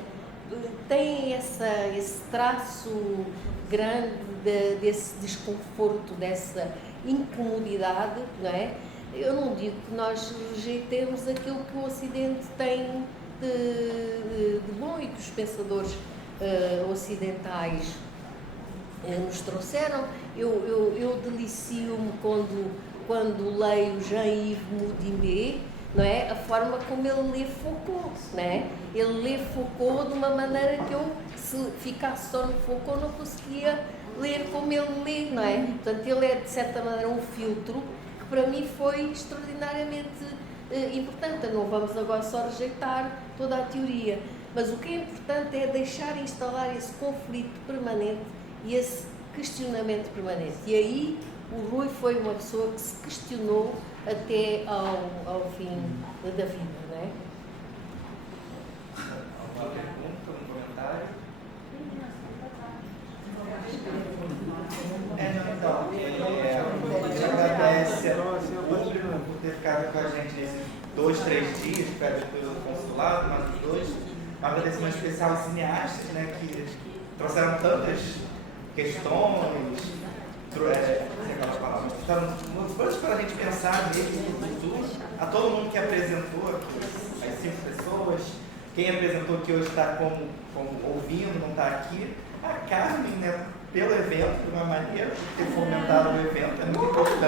têm esse traço grande desse desconforto, dessa incomodidade, não é? Eu não digo que nós rejeitemos aquilo que o Ocidente tem de bom e que os pensadores ocidentais nos trouxeram. Eu delicio-me quando leio Jean-Yves Modinet, não é? A forma como ele lê Foucault, não é? Ele lê Foucault de uma maneira que eu, se ficasse só no Foucault, não conseguia ler como ele lê, não é? Portanto, ele é, de certa maneira, um filtro que para mim foi extraordinariamente importante. Não vamos agora só rejeitar toda a teoria, mas o que é importante é deixar instalar esse conflito permanente e esse questionamento permanente. E aí o Rui foi uma pessoa que se questionou até ao fim da vida, não é? ter ficado com a gente nesses 2, 3 dias, pelo consulado, mais os 2. Um agradecimento especial aos cineastas, né, que trouxeram tantas questões, trouxeram coisas para a gente pensar mesmo no futuro. A todo mundo que apresentou aqui, as 5 pessoas, quem apresentou que hoje está como ouvindo, não está aqui, a Carmen, né, pelo evento, de uma maneira, por ter fomentado o evento, é muito importante.